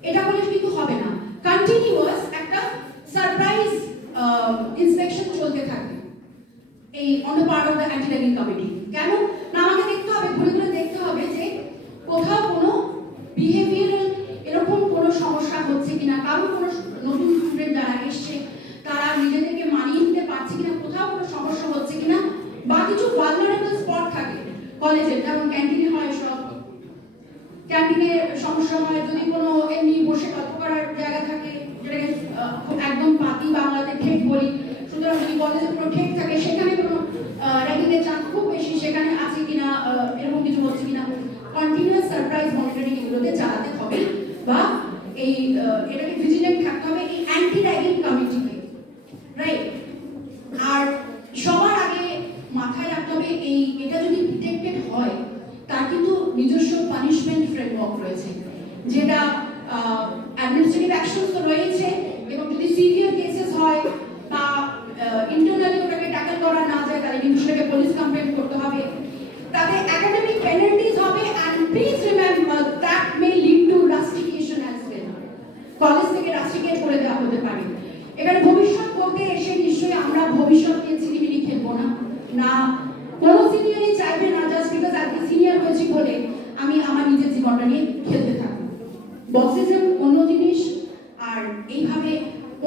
এটা বলে কিন্তু হবে না, কন্টিনিউয়াস একটা সারপ্রাইজ ইন্সপেকশন চলতে থাকবে এই on the part of the anti ragging committee. কেন না, আমাকে দেখতে হবে, ঘুরে ঘুরে দেখতে হবে যে কোথাও কোনো বিহেভিয়ারাল এরকম কোনো সমস্যা হচ্ছে কিনা, কারো কোনো নতুন স্টুডেন্ট যারা এসছে তারা নিজেদেরকে মানিয়ে নিতে পারছে কিনা, কোথাও কোনো সমস্যা হচ্ছে কিনা, বা কিছু ভালনারেবল স্পট থাকে কলেজে, যেমন ক্যান্টিনে হয় সব, ক্যান্টিনে সমস্যা হয়, যদি কোনো এমনি বসে গল্প করার জায়গা থাকে যেটাকে একদম পাতি বাংলাতে ঠেক বলি, সুতরাং যদি কলেজে কোনো ঠেক থাকে সেখানে কোনো র্যাগিং এর চান্স খুব বেশি, সেখানে আছে কিনা, এরকম কিছু হচ্ছে কিনা, কন্টিনিউয়াস সারপ্রাইজ মনিটরিং এগুলোতে চালাতে হবে বা এই এটাকে ভিজিলেন্ট থাকতে হবে এই অ্যান্টি র্যাগিং কমিটিকে, রাইট? আর সবার আগে মাথায় রাখতে হবে এটা যদি ডিটেক্টেড হয় তার কিন্তু নিজস্ব পানিশমেন্ট ফ্রেমওয়ার্ক রয়েছে, যেটা অ্যাডমিনিস্ট্রেটিভ অ্যাকশন তো রয়েছে, এবং যদি সিভিয়ার কেসেস হয় বা ইন্টারনালি ওটাকে ট্যাকল করা না যায় তাহলে কিন্তু সেটাকে পুলিশ কমপ্লেইন করতে হবে, তাতে একাডেমিক পেনাল্টিজ হবে। And please remember that may lead to rustication as well, college থেকে রাস্টিকেট করে দেওয়া হতে পারে। এখানে ভবিষ্যৎ করতে এসে নিশ্চয়ই আমরা ভবিষ্যৎ নিয়ে ছিনিমিনি খেলবো না, না কোনো সিনিয়রই চাইবে না জাস্ট বিকজ আজকে সিনিয়র হয়েছি বলে আমি আমার নিজের জীবনটা নিয়ে খেলতে থাকবো। বক্সিজম অন্য জিনিস, আর এইভাবে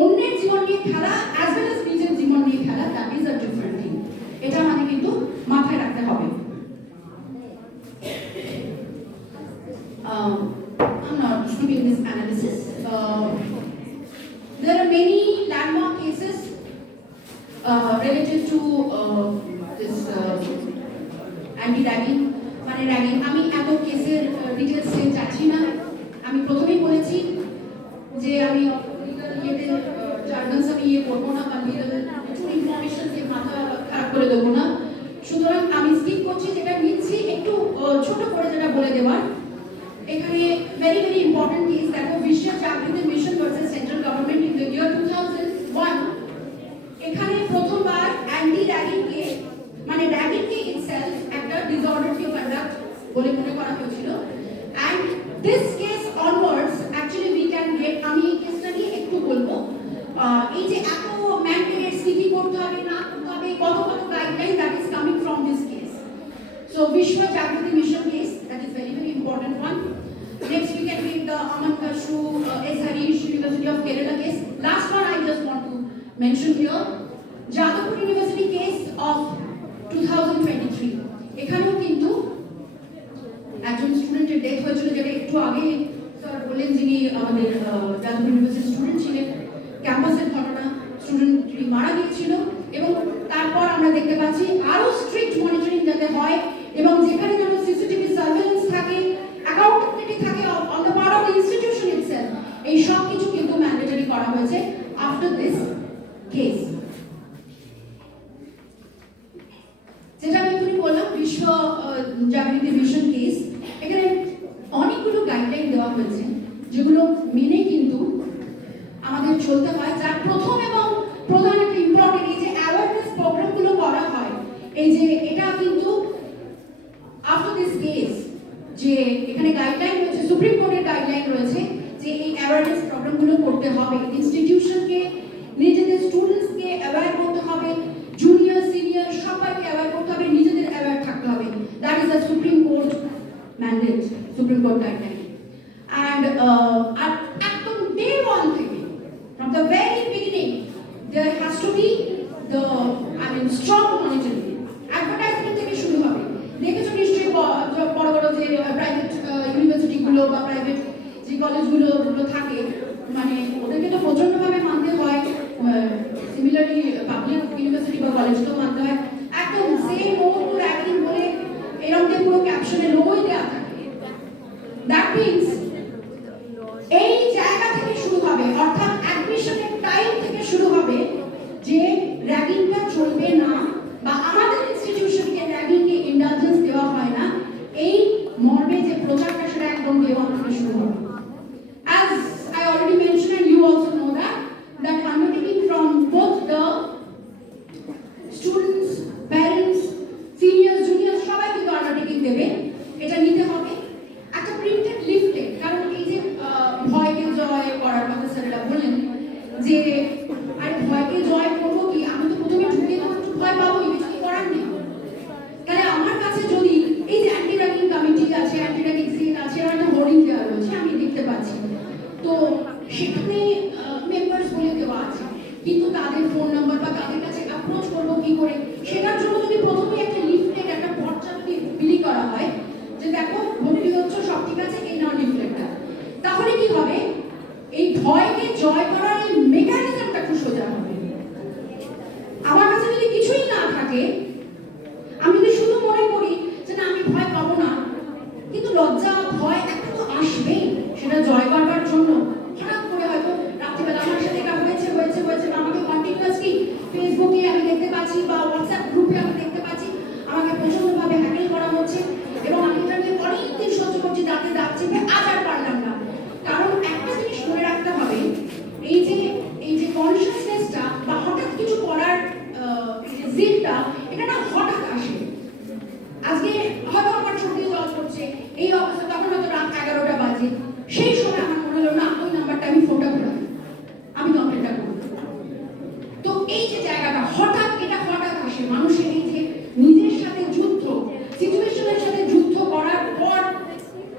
অন্যের জীবন নিয়ে খেলা অ্যাজ ওয়েল এজ নিজের জীবন নিয়ে খেলা, that is a different thing. এটা আমাদের কিন্তু মাথায় রাখতে হবে। I'm not skipping this analysis. There are many landmark cases related to this anti-ragging, মানে র্যাগিং। আমি এত কেসের ডিটেলসে যাচ্ছি না, আমি প্রথমেই বলেছি যে আমি ইয়েতে জার্নালস আমি করবো না বা লিগাল একটু ইনফরমেশন দিয়ে মাথা খারাপ করে দেবো না, সুতরাং আমি স্কিপ করছি। যেটা নিচ্ছি একটু ছোট করে যেটা বলে দেওয়ার, এখানে ভেরি ভেরি ইম্পর্টেন্ট কেস দেখো, বিশ্ব Jagriti mission versus central government in the year 2001। এখানে প্রথমবার অ্যান্টি র্যাগিংকে মানে র্যাগিংকে ইটসেলফ একটা ডিসঅর্ডারলি কন্ডাক্ট বলে মনে করা হয়েছিল। And this case onwards actually we can get, আমি এই কেসটা নিয়ে একটু বলবো, এই যে এত ম্যান্ডেটস কি করতে হবে না করতে হবে, কত কত guideline that is coming from this case. So বিশ্ব Jagriti mission case, that is very very important one. Next we can read the Aman Kashu S. Harish University of Kerala case. Last one I just want to mention here, Jadavpur university case of 2023 এখানেও কিন্তু একজন স্টুডেন্টের death হয়েছিল, যেটা একটু আগে sir বললেন, যিনি আমাদের যাদবপুর ইউনিভার্সিটির স্টুডেন্ট ছিলেন। ক্যাম্পাসের ঘটনা, স্টুডেন্টটি মারা গিয়েছিল এবং তারপর আমরা দেখতে পাচ্ছি আরো স্ট্রিক্ট মনিটরিং যাতে হয় এবং যেখানে যেন সিসিটিভি সার্ভেলেন্স থাকে, অ্যাকাউন্টেবিলিটি থাকে on the part of the institution itself, এই সব কিছু কিন্তু ম্যান্ডেটরি করা হয়েছে আফটার দিস কেস। যেটা আমি এক্ষুনি বললাম বিশ্ব জাগৃতি মিশন কেস, এখানে অনেকগুলো গাইডলাইন দেওয়া হয়েছে যেগুলো মেনে কিন্তু আমাদের চলতে হয়। যার প্রথম এবং প্রধান একটা ইম্পর্টেন্ট, এই যে অ্যাওয়ারনেস প্রোগ্রামগুলো করা হয়, এই যে এটা কিন্তু আফটার দিস কেস যে এখানে গাইডলাইন রয়েছে, সুপ্রিম কোর্টের গাইডলাইন রয়েছে যে এই অ্যাওয়ারনেস প্রোগ্রামগুলো করতে হবে, ইনস্টিটিউশনকে, নিজেদের স্টুডেন্টসকে অ্যাওয়্যার করতে হবে, জুনিয়র সিনিয়র সবাইকে অ্যাওয়্যার করতে হবে, নিজেদের অ্যাওয়্যার থাকতে হবে। That is the supreme court mandate, supreme court guideline. And একদম ডে ওয়ান থেকে, from the very beginning, there has to be the, strong monitoring. Advertisement থেকে শুরু হবে। দেখেছো নিশ্চয়ই বড় বড় যে প্রাইভেট ইউনিভার্সিটিগুলো বা প্রাইভেট যে কলেজগুলো থাকে, মানে ওদেরকে তো প্রচন্ডভাবে মানতে হয়, সিমিলারলি পাবলিক ইউনিভার্সিটি বা কলেজকেও মানতে হয়। একদম সেম নো টু র্যাগিং বলে এরকম দিয়ে পুরো ক্যাপশনে লোগোই দেওয়া থাকে। দ্যাট মিনস এই জায়গা থেকে শুরু হবে, অর্থাৎ অ্যাডমিশনের টাইম থেকে শুরু হবে যে র্যাগিংটা চলবে না বা আমাদের ইনস্টিটিউশনকে র্যাগিংকে ইন্ডালজেন্স দেওয়া হয় না, এই মর্মে যে প্রচারটা সেটা একদম ডে ওয়ান থেকে শুরু হবে। As I already mentioned and you also know that undertaking from both the students, parents, seniors, juniors সবাই কিন্তু undertaking দেবে, এটা নিতে হবে। একটা প্রিন্টেড লিফলেট, কারণ এই যে ভয়কে জয় করার কথা স্যারেরা বললেন যে আরে ভয়কে জয় করবো কি, আমি তো প্রথমে ঢুকে তো একটু ভয় পাবো, কিছু কি করার নেই। তাহলে আমার কাছে যদি এই যে অ্যান্টি র্যাগিং কমিটি আছে, অ্যান্টি র্যাগিং সেল আছে, একটা হোর্ডিং দেওয়া রয়েছে, আমি দেখতে পাচ্ছি, তো সেখানে মেম্বার্স বলে দেওয়া আছে, কিন্তু তাদের ফোন নাম্বার বা তাদের কাছে অ্যাপ্রোচ করবো কি করে, সেটার জন্য যদি প্রথমে একটা লিফলেট, একটা পর্চা বিলি করা হয় যে দেখো ভর্তি হচ্ছ, সব ঠিক আছে, এই নাও লিফলেটটা, তাহলে কি হবে, এই ভয়কে জয় করার এই মেকানিজমটা খুব সোজা হবে। আমার কাছে যদি কিছুই না থাকে, আমি যদি শুধু মনে করি যে না আমি ভয় পাবো না, কিন্তু লজ্জা ভয় একটা তো আসবেই, সেটা জয় করবার জন্য হঠাৎ করে হয়তো রাত্রিবেলা আমার সাথে এটা হয়েছে হয়েছে হয়েছে বা আমাকে কন্টিনিউয়াসলি ফেসবুকে আমি দেখতে পাচ্ছি বা হোয়াটসঅ্যাপ গ্রুপে আমি দেখতে পাচ্ছি আমাকে প্রচন্ডভাবে হ্যাকেল করা হচ্ছে এবং আমি এটা নিয়ে অনেকদিন সহ্য করছি, দাঁতে দাঁত চেপে আজ আর পারলাম না। কারণ একটা জিনিস মনে রাখতে হবে, এই যে কনসিয়াসনেসটা বা হঠাৎ কিছু করার জিদটা, এটা না হঠাৎ আসে। আজকে হয়তো আমার ছবি জল করছে, এই অবস্থা, তখন হয়তো রাত 11টা বাজে, সেই সময় আমার মনে হলো না ওই নাম্বারটা আমি ফোনটা করে আমি কমপ্লেনটা করব। তো এই যে জায়গাটা হঠাৎ, এটা হঠাৎ আসে মানুষের, এই যে নিজের সাথে যুদ্ধ, সিচুয়েশনের সাথে যুদ্ধ করার পর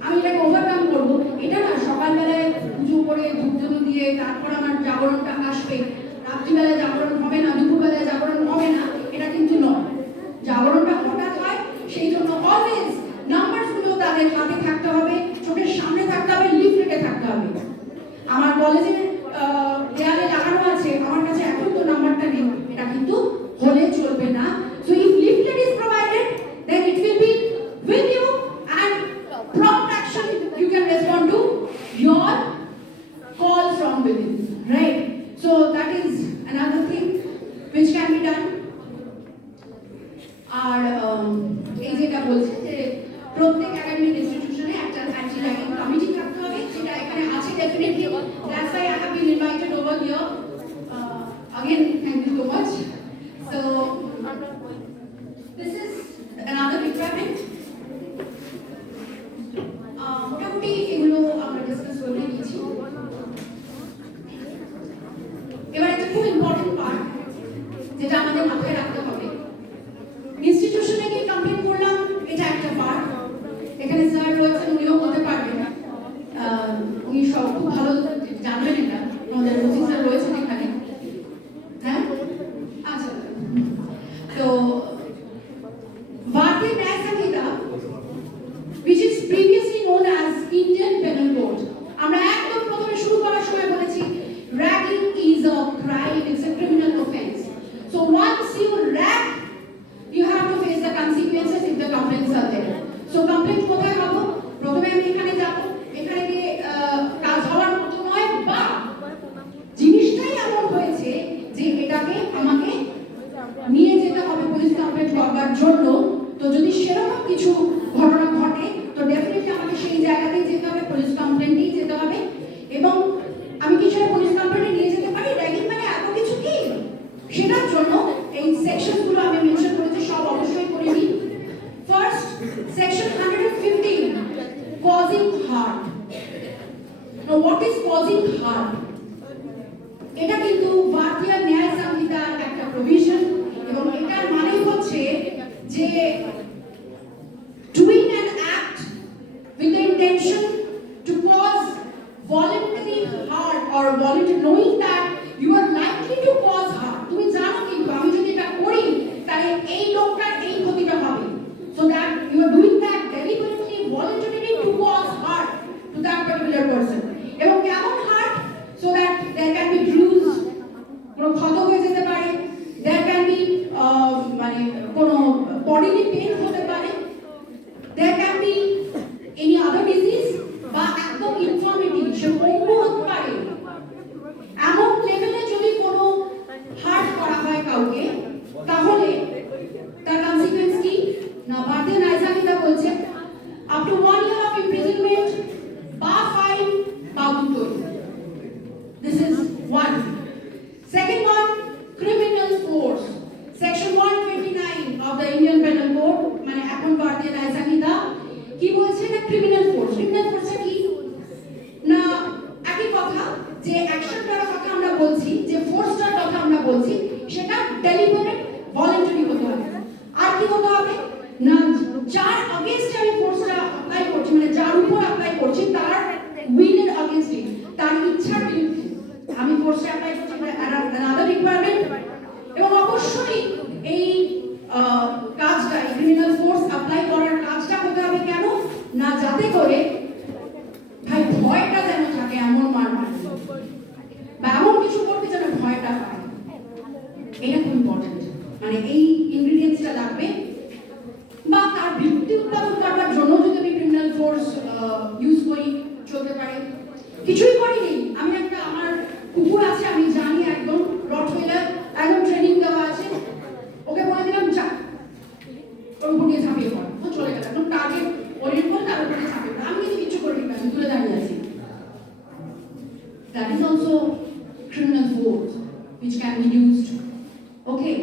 আমি এটাকে ওভারকাম করবো, এটা না সকালবেলায় পুজো করে ধূপ দিয়ে তারপর আমার জাগরণটা আসবে, রাত্রিবেলায় জাগরণ হবে না, দুপুরবেলায় জাগরণ হবে না, এটা কিন্তু নয়। জাগরণটা হঠাৎ হয়, সেই জন্য অলওয়েজ নাম্বারসগুলো তাদের হাতে থাকতে হবে, চোখের সামনে থাকতে হবে, লিফলেটে থাকতে হবে। আমার কলেজের দেয়ালে লাগানো আছে, আমার কাছে এখন তো নাম্বারটা নেই, এটা কিন্তু হলে চলবে না। So if leaflet is provided, then it will be with you and prompt action you can respond to your call from within, right? So that is another thing which can be done. আর এই যেটা বলছে যে প্রত্যেক academic ইনস্টিটিউশনে একটা anti ragging committee থাকতে হবে, যেটা এখানে আছে definitely. That's why I have been invited over here. Again, thank you so much. So this is another requirement. মোটামুটি এগুলো আমরা ডিসকাস করে নিয়েছি। এবার একটা খুব ইম্পর্টেন্ট পার্ট যেটা আমাদের মাথায় রাখতে হবে, ইনস্টিটিউশনে গিয়ে কমপ্লেন করলাম, এটা একটা পার্ট। এখানে স্যার রয়েছেন, উনিও বলতে পারবেন, উনি সব খুব ভালো জানবেন, এটা আমাদের ওসি স্যার রয়েছেন এখানে, হ্যাঁ। কমপ্লেন্ট কোথায় হবো? প্রথমে আমি এখানে যাবো, এখানে গিয়ে কাজ হওয়ার মতো নয়, বা জিনিসটাই এমন হয়েছে যে এটাকে আমাকে নিয়ে যেতে হবে পুলিশ কমপ্লেন্ট করবার জন্য। তো যদি সেরকম কিছু ঘটনা ঘটে তো ডেফিনেটলি আমাকে সেই জায়গাতেই যেতে হবে, পুলিশ কমপ্লেন্টেই যেতে হবে। এবং আমি কি সেটা পুলিশ কমপ্লেন্টে নিয়ে যেতে পারি? র্যাগিং মানে এত কিছু কি? সেটার জন্য এই সেকশনগুলো আমি মেনশন করেছি, সব অবশ্যই করে নিই। First, section 115, causing harm. Now what is causing harm? এটা কিন্তু ভারতীয় ন্যায় সংহিতার একটা প্রভিশন, এবং এটার মানে হচ্ছে যে doing an act with the intention to cause voluntary harm or voluntary, knowing that you are likely to cause harm. তুমি জানো কিন্তু আমি যদি এটা করি তাহলে এই লোকটার এই ক্ষতিটা হবে, so that you are doing that deliberately, voluntarily to cause harm to that particular person. এবং কেমন harm? So that there can be bruise, কোনো ক্ষত হয়ে যেতে পারে, there can be মানে কোনো bodily pain হতে পারে, there can be any other disease, বা একদম infirmity, সে পঙ্গু হতে পারে। এমন লেভেলে যদি কোনো হার্ট করা হয় কাউকে, তাহলে তার কনসিকুয়েন্স কি? না, ভারতীয় ন্যায় সংহিতা বলছে up to 1 year of imprisonment বা ফাইন বা দুটোই। This is one. Second one, criminal force. Section 129 of the Indian Penal Code, মানে এখন ভারতীয় ন্যায় সংহিতা কি বলছে? না ক্রিমিনাল ফোর্স। ক্রিমিনাল ফোর্সটা কি? না একই কথা, যে অ্যাকশনটার কথা আমরা বলছি, যে ফোর্সটার কথা আমরা বলছি, সেটা ডেলিবারেট, ভলান্টারি হতে হবে। আর কি হতে হবে? না যার अगेंस्ट আমি ফোর্সটা অ্যাপ্লাই করছি, মানে যার উপর অ্যাপ্লাই করছি তার উইলের अगेंस्ट, তার ইচ্ছার বিরুদ্ধে আমি ফোর্সটা অ্যাপ্লাই করছি, another requirement। এবং অবশ্যই এই কাজটা, ক্রিমিনাল ফোর্স অ্যাপ্লাই করার কাজটা হতে হবে কেন? না যাতে করে ভাই ভয়টা যেন থাকে, এমন মার বা এমন কিছু করতে যেন ভয়টা পায়। এটা খুব ইম্পর্টেন্ট, মানে এই ইনগ্রেডিয়েন্টসটা লাগবে। বা তার ভিত্তি উৎপাদন করবার জন্য যদি আমি ক্রিমিনাল ফোর্স ইউজ করি চলতে পারে। কিছুই করিনি, আমি একটা, আমার কুকুর আছে, আমি জানি একদম রটওয়েলার, একদম ট্রেনিং দেওয়া আছে, ওকে বলে দিলাম যা, ওর উপর দিয়ে ঝাঁপিয়ে পড়, ও চলে গেল, একদম টার্গেট ওরিয়েন্ট করে তার উপরে ঝাঁপিয়ে পড়ে, আমি কিন্তু কিছু করিনি, আমি তুলে দাঁড়িয়ে আছি। That is also criminal force which can be used. Okay.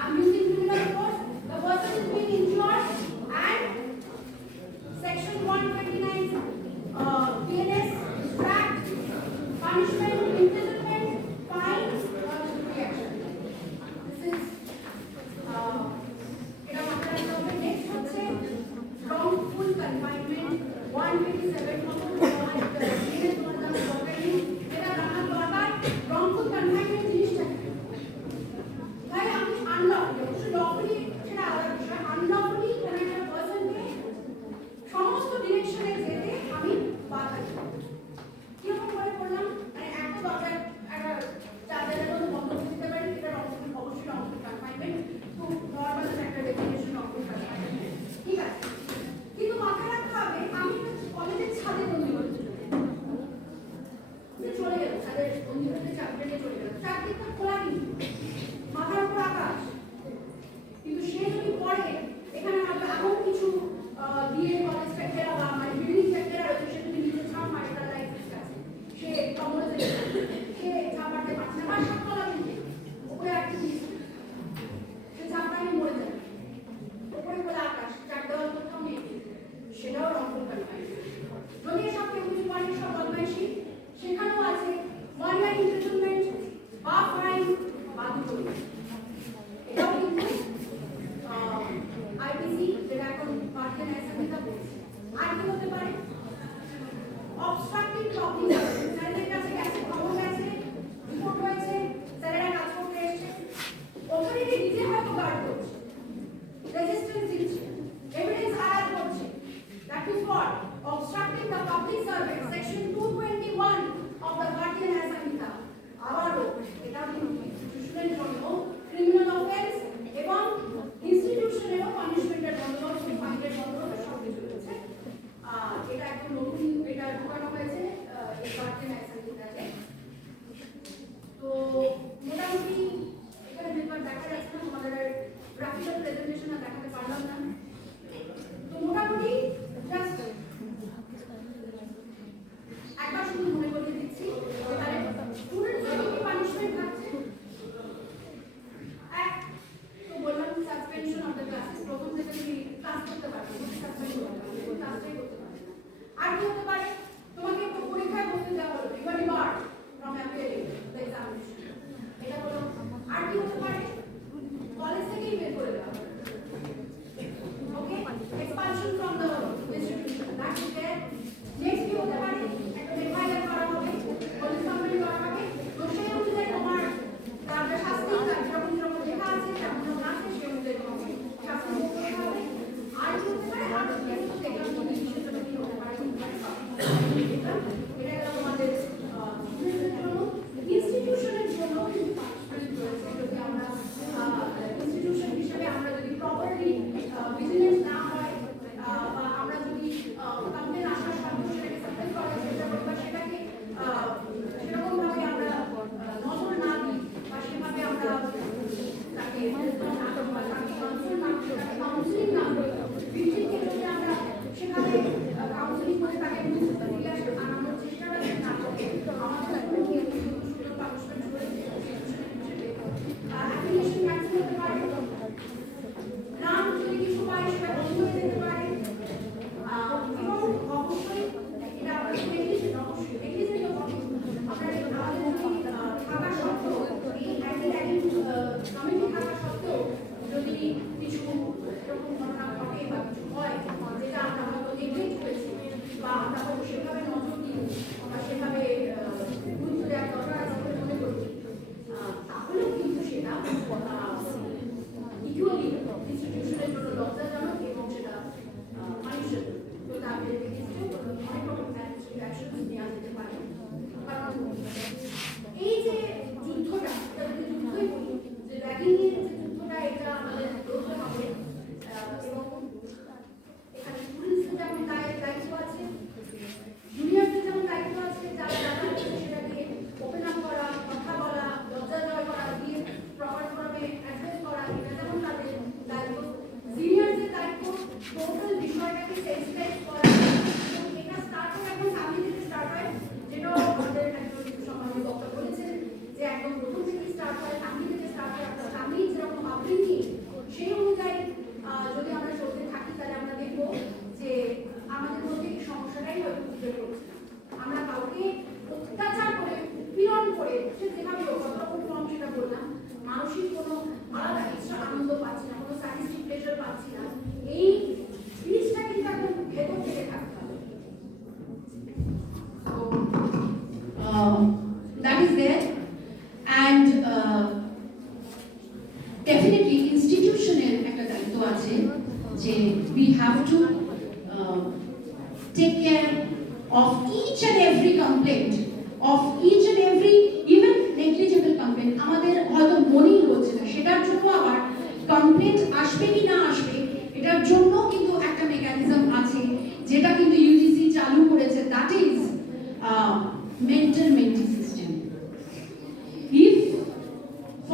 I'm using criminal force, the person is being injured, and section 129 PNS, tract, punishment, imprisonment, fine, or reaction. This is next wrongful confinement 127 wrongful confinement জিনিসটা ভাই আমি unlawfully সেটা আলাদা বিষয়, unlawfully কোনো একটা পারসনকে সমস্ত ডিরেকশনে যেতে আমি বাধা দিই। কিরকম করে করলাম? মানে একটা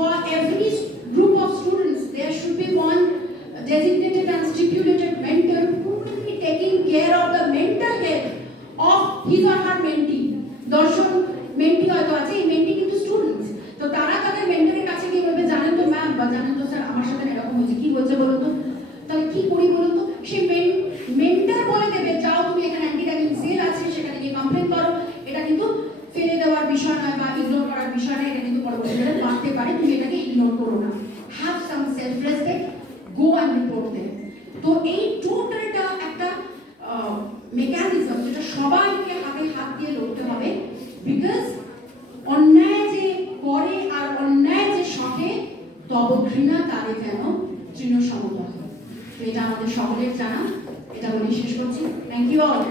for every group of students, there should be one designated and stipulated mentor who will be taking care of the mental health of his or her mentee. দর্শন মেন্টি হয়তো আছে, এই মেন্টি কিন্তু স্টুডেন্টস, তো তারা তাদের মেন্টরের কাছে গিয়ে বলবে জানেন তো ম্যাম বা জানেন তো স্যার আমার সাথে এরকম হয়েছে, কি বলছে বলুন তো, তাহলে কি করি বলুন তো, সে মেন্টর বলে দেবে যাও তুমি এখানে অ্যান্টি র্যাগিং সেল আছে সেখানে গিয়ে কমপ্লেন করো। এটা কিন্তু ফেলে দেওয়ার বিষয় নয় বা ইগনোর করার বিষয় নয়, এটা কিন্তু পরবর্তীকালে মারতে পারে, তুমি এটাকে ইগনোর করো না। Have some self respect, go and report them. তো এই টোটালটা একটা মেকানিজম যেটা সবাইকে হাতে হাত দিয়ে লড়তে হবে, বিকজ অন্যায় যে করে আর অন্যায় যে সহে তব ঘৃণা তারে যেন তৃণ সমতল হয়। তো এটা আমাদের সকলের জানা, এটা বলেই শেষ করছি। Thank you all.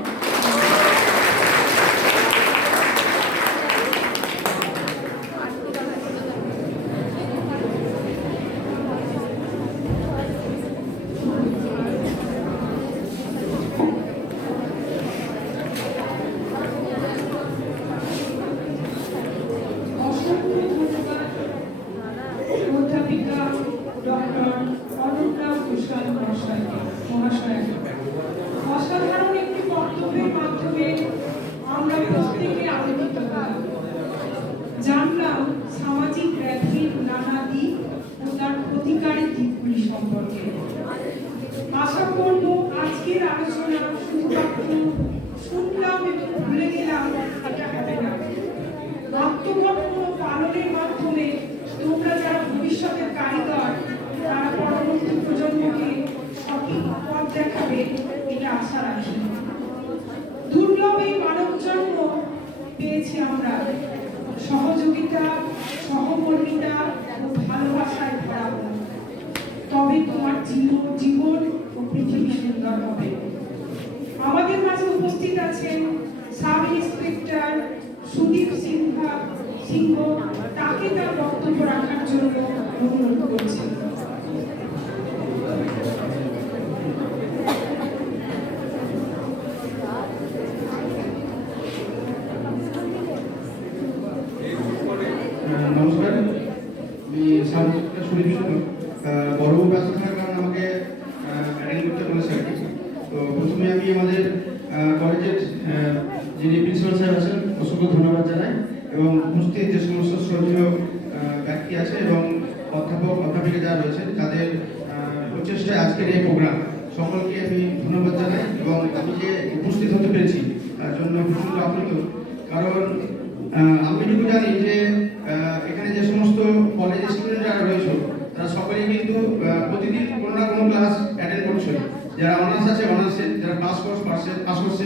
অসংখ্য ধন্যবাদ অধ্যাপিকা ডক্টর অরুণা ঘোষাল মহাশয়কে। অসাধারণ একটি বক্তব্যের মাধ্যমে আমরা প্রত্যেকে আলোকিত হলাম, জানলাম সামাজিক ব্যাধির নানা দিক ও তার প্রতিকারের দিকগুলি সম্পর্কে। আশা করব আজকের আলোচনা শুধুমাত্র শুনলাম এবং ভুলে গেলাম এটা হবে না। আত্মগঠন ও পালনের মাধ্যমে তোমরা যারা ভবিষ্যতের কারিগর, তারা পরবর্তী প্রজন্মকে সঠিক পথ দেখাবে, এটা আশা রাখি। দুর্লভ এই মানব জন্ম পেয়েছি আমরা সহযোগিতা, সহকর্মিতা ও ভালোবাসায় ভরা। তবে তোমার জীবন ও পৃথিবী সুন্দর হবে। আমাদের মাঝে উপস্থিত আছেন সাব ইন্সপেক্টর সুদীপ সিংহ, তাকে তার বক্তব্য রাখার জন্য অনুরোধ করছি। নমস্কার, আমি সাব ইন্সপেক্টর সুদীপ সিংহ। বড় ব্যস্ত থাকার কারণে আমাকে অ্যাটেন্ড করতে বলেছে আর কি। তো প্রথমে আমি আমাদের কলেজের যিনি প্রিন্সিপাল স্যার আছেন অসংখ্য ধন্যবাদ জানাই, এবং উপস্থিত যে সমস্ত শ্রদ্ধেয় ব্যক্তি আছে এবং অধ্যাপক অধ্যাপিকা যারা রয়েছেন তাদের প্রচেষ্টায় আজকের এই প্রোগ্রাম, সকলকে আমি ধন্যবাদ জানাই। এবং আমি যে উপস্থিত হতে পেরেছি তার জন্য প্রচণ্ড আপ্লুত, কারণ আমি যেটুকু জানি যে এখানে যে সমস্ত কলেজের স্টুডেন্ট যারা রয়েছে তারা সকলেই কিন্তু প্রতিদিন কোনো না কোনো ক্লাস অ্যাটেন্ড করছে। যারা অনার্স আছে অনার্সে, যারা পাস করছে।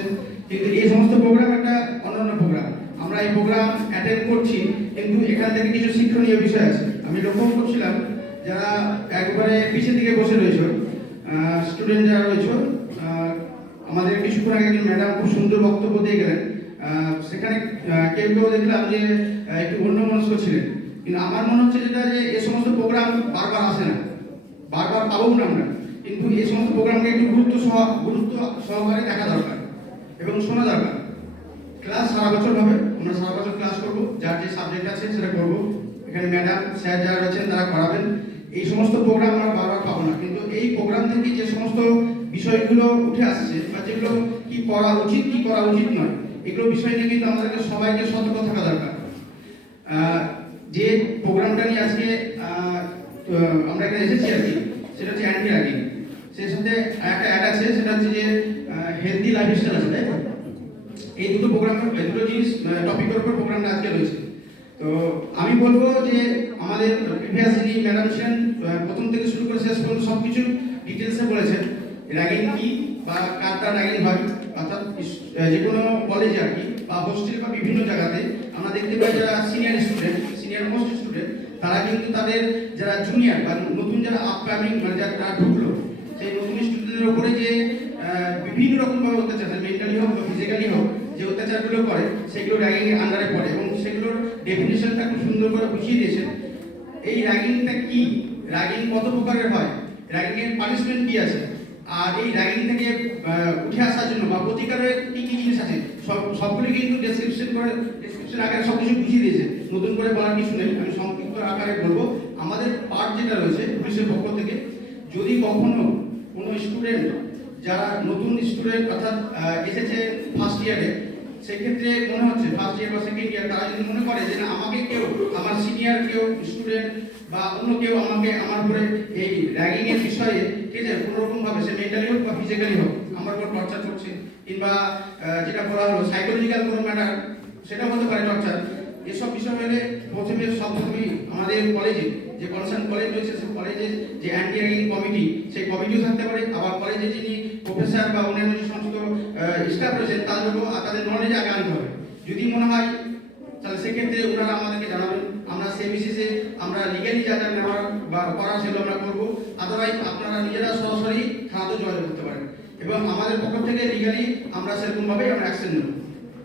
কিন্তু এই সমস্ত প্রোগ্রাম একটা অন্যান্য প্রোগ্রাম, আমরা এই প্রোগ্রাম অ্যাটেন্ড করছি, কিন্তু এখান থেকে কিছু শিক্ষণীয় বিষয় আছে। আমি লক্ষ্য করছিলাম যারা একবারে পিছের দিকে বসে রয়েছে স্টুডেন্ট যারা রয়েছে, আমাদের কিছুক্ষণ আগে একজন ম্যাডাম খুব সুন্দর বক্তব্য দিয়ে গেলেন। সেখানে কেউ দেখলাম যে একটু অন্যমনস্ক ছিলেন, কিন্তু আমার মনে হচ্ছে যেটা যে এই সমস্ত প্রোগ্রাম বারবার আসে না, বারবার পাবো না আমরা, কিন্তু এই সমস্ত প্রোগ্রামকে একটু গুরুত্ব সহকারে দেখা দরকার এবং শোনা দরকার। ক্লাস সারা বছর হবে, আমরা সারা বছর ক্লাস করব, যার যে সাবজেক্ট আছে সেটা করব, এখানে ম্যাডাম স্যার যারা রয়েছেন তারা করাবেন। এই সমস্ত প্রোগ্রাম আমরা বারবার পাবো না, কিন্তু এই প্রোগ্রাম থেকে যে সমস্ত বিষয়গুলো উঠে আসছে বা যেগুলো কি করা উচিত কি করা উচিত নয়, এগুলো বিষয় নিয়ে কিন্তু আমাদেরকে সবাইকে সতর্ক থাকা দরকার। যে প্রোগ্রামটা নিয়ে আজকে আমরা এখানে এসেছি আর কি, সেটা হচ্ছে অ্যান্টি র্যাগিং। সেই সাথে একটা অ্যাড আছে, সেটা হচ্ছে যে হেলদি লাইফস্টাইল আছে, তাই তো? এই দুটো জিনিস টপিকের উপর প্রোগ্রামটা আজকে রয়েছে। তো আমি বলবো যে আমাদের প্রিভিয়াস যিনি ম্যাডাম ছিলেন, প্রথম থেকে শুরু করে শেষ পর্যন্ত সব কিছু ডিটেলসে বলেছেন র্যাগিং কি বা কারটা র্যাগিং হয়। অর্থাৎ যে কোনো কলেজে আর কি বা হোস্টেল বা বিভিন্ন জায়গাতে আমরা দেখতে পাই যারা সিনিয়র মোস্ট স্টুডেন্ট, তারা কিন্তু তাদের যারা জুনিয়র বা নতুন যারা আপকামিং মানে যারা ঢুকলো, সেই নতুন স্টুডেন্টের উপরে যে বিভিন্ন রকমভাবে অত্যাচার, মেন্টালি হোক বা ফিজিক্যালি হোক, যে অত্যাচারগুলো করে সেগুলো র্যাগিং এর আন্ডারে পড়ে, এবং সেগুলোর ডেফিনিশনটা খুব সুন্দর করে বুঝিয়ে দিয়েছেন। এই র্যাগিংটা কি, র্যাগিং কত প্রকারের হয়, র্যাগিং এর পানিশমেন্ট কি আছে, আর এই র্যাগিং থেকে উঠে আসার জন্য বা প্রতিকারের কি কি জিনিস আছে, সবগুলো কিন্তু ডেসক্রিপশন আকারে সবকিছু বুঝিয়ে দিয়েছে, নতুন করে বলার কিছু নেই। আমি সংক্ষিপ্ত আকারে বলবো, আমাদের পার্ট যেটা রয়েছে পুলিশের পক্ষ থেকে, যদি কখনো কোনো স্টুডেন্ট যারা নতুন স্টুডেন্ট অর্থাৎ এসেছে ফার্স্ট ইয়ারে, সেক্ষেত্রে মনে হচ্ছে ফার্স্ট ইয়ার বা সেকেন্ড ইয়ার, তারা যদি মনে করে যে না আমাকে কেউ, আমার সিনিয়র কেউ স্টুডেন্ট বা অন্য কেউ আমাকে আমার উপরে এই র্যাগিং এর বিষয়ে ঠিক আছে কোনোরকম ভাবে সে মেন্টালি হোক বা ফিজিক্যালি হোক আমার উপর টর্চার করছে, কিংবা যেটা বলা হলো সাইকোলজিক্যাল কোনো ম্যাটার সেটা হতে পারে টর্চার, এসব বিষয় হলে প্রথমেই আমাদের কলেজে যে কনসার্ন কলেজ রয়েছে সেই কলেজে যে অ্যান্টি র্যাগিং কমিটি, সেই কমিটিও থাকতে পারে। আবার কলেজে যিনি প্রফেসর বা অন্যান্য যে সমস্ত স্টাফ রয়েছেন তাদের নলেজ আগে আনতে হবে। যদি মনে হয় তাহলে সেক্ষেত্রে ওনারা আমাদেরকে জানাবেন, আমরা সেই বিশেষে আমরা লিগালি যা যা নেওয়ার বা করার সেগুলো আমরা করবো। আদারওয়াইজ আপনারা নিজেরা সরাসরি থানাতে যোগাযোগ করতে পারেন এবং আমাদের পক্ষ থেকে লিগালি আমরা সেরকমভাবেই আমরা অ্যাকশন নেব।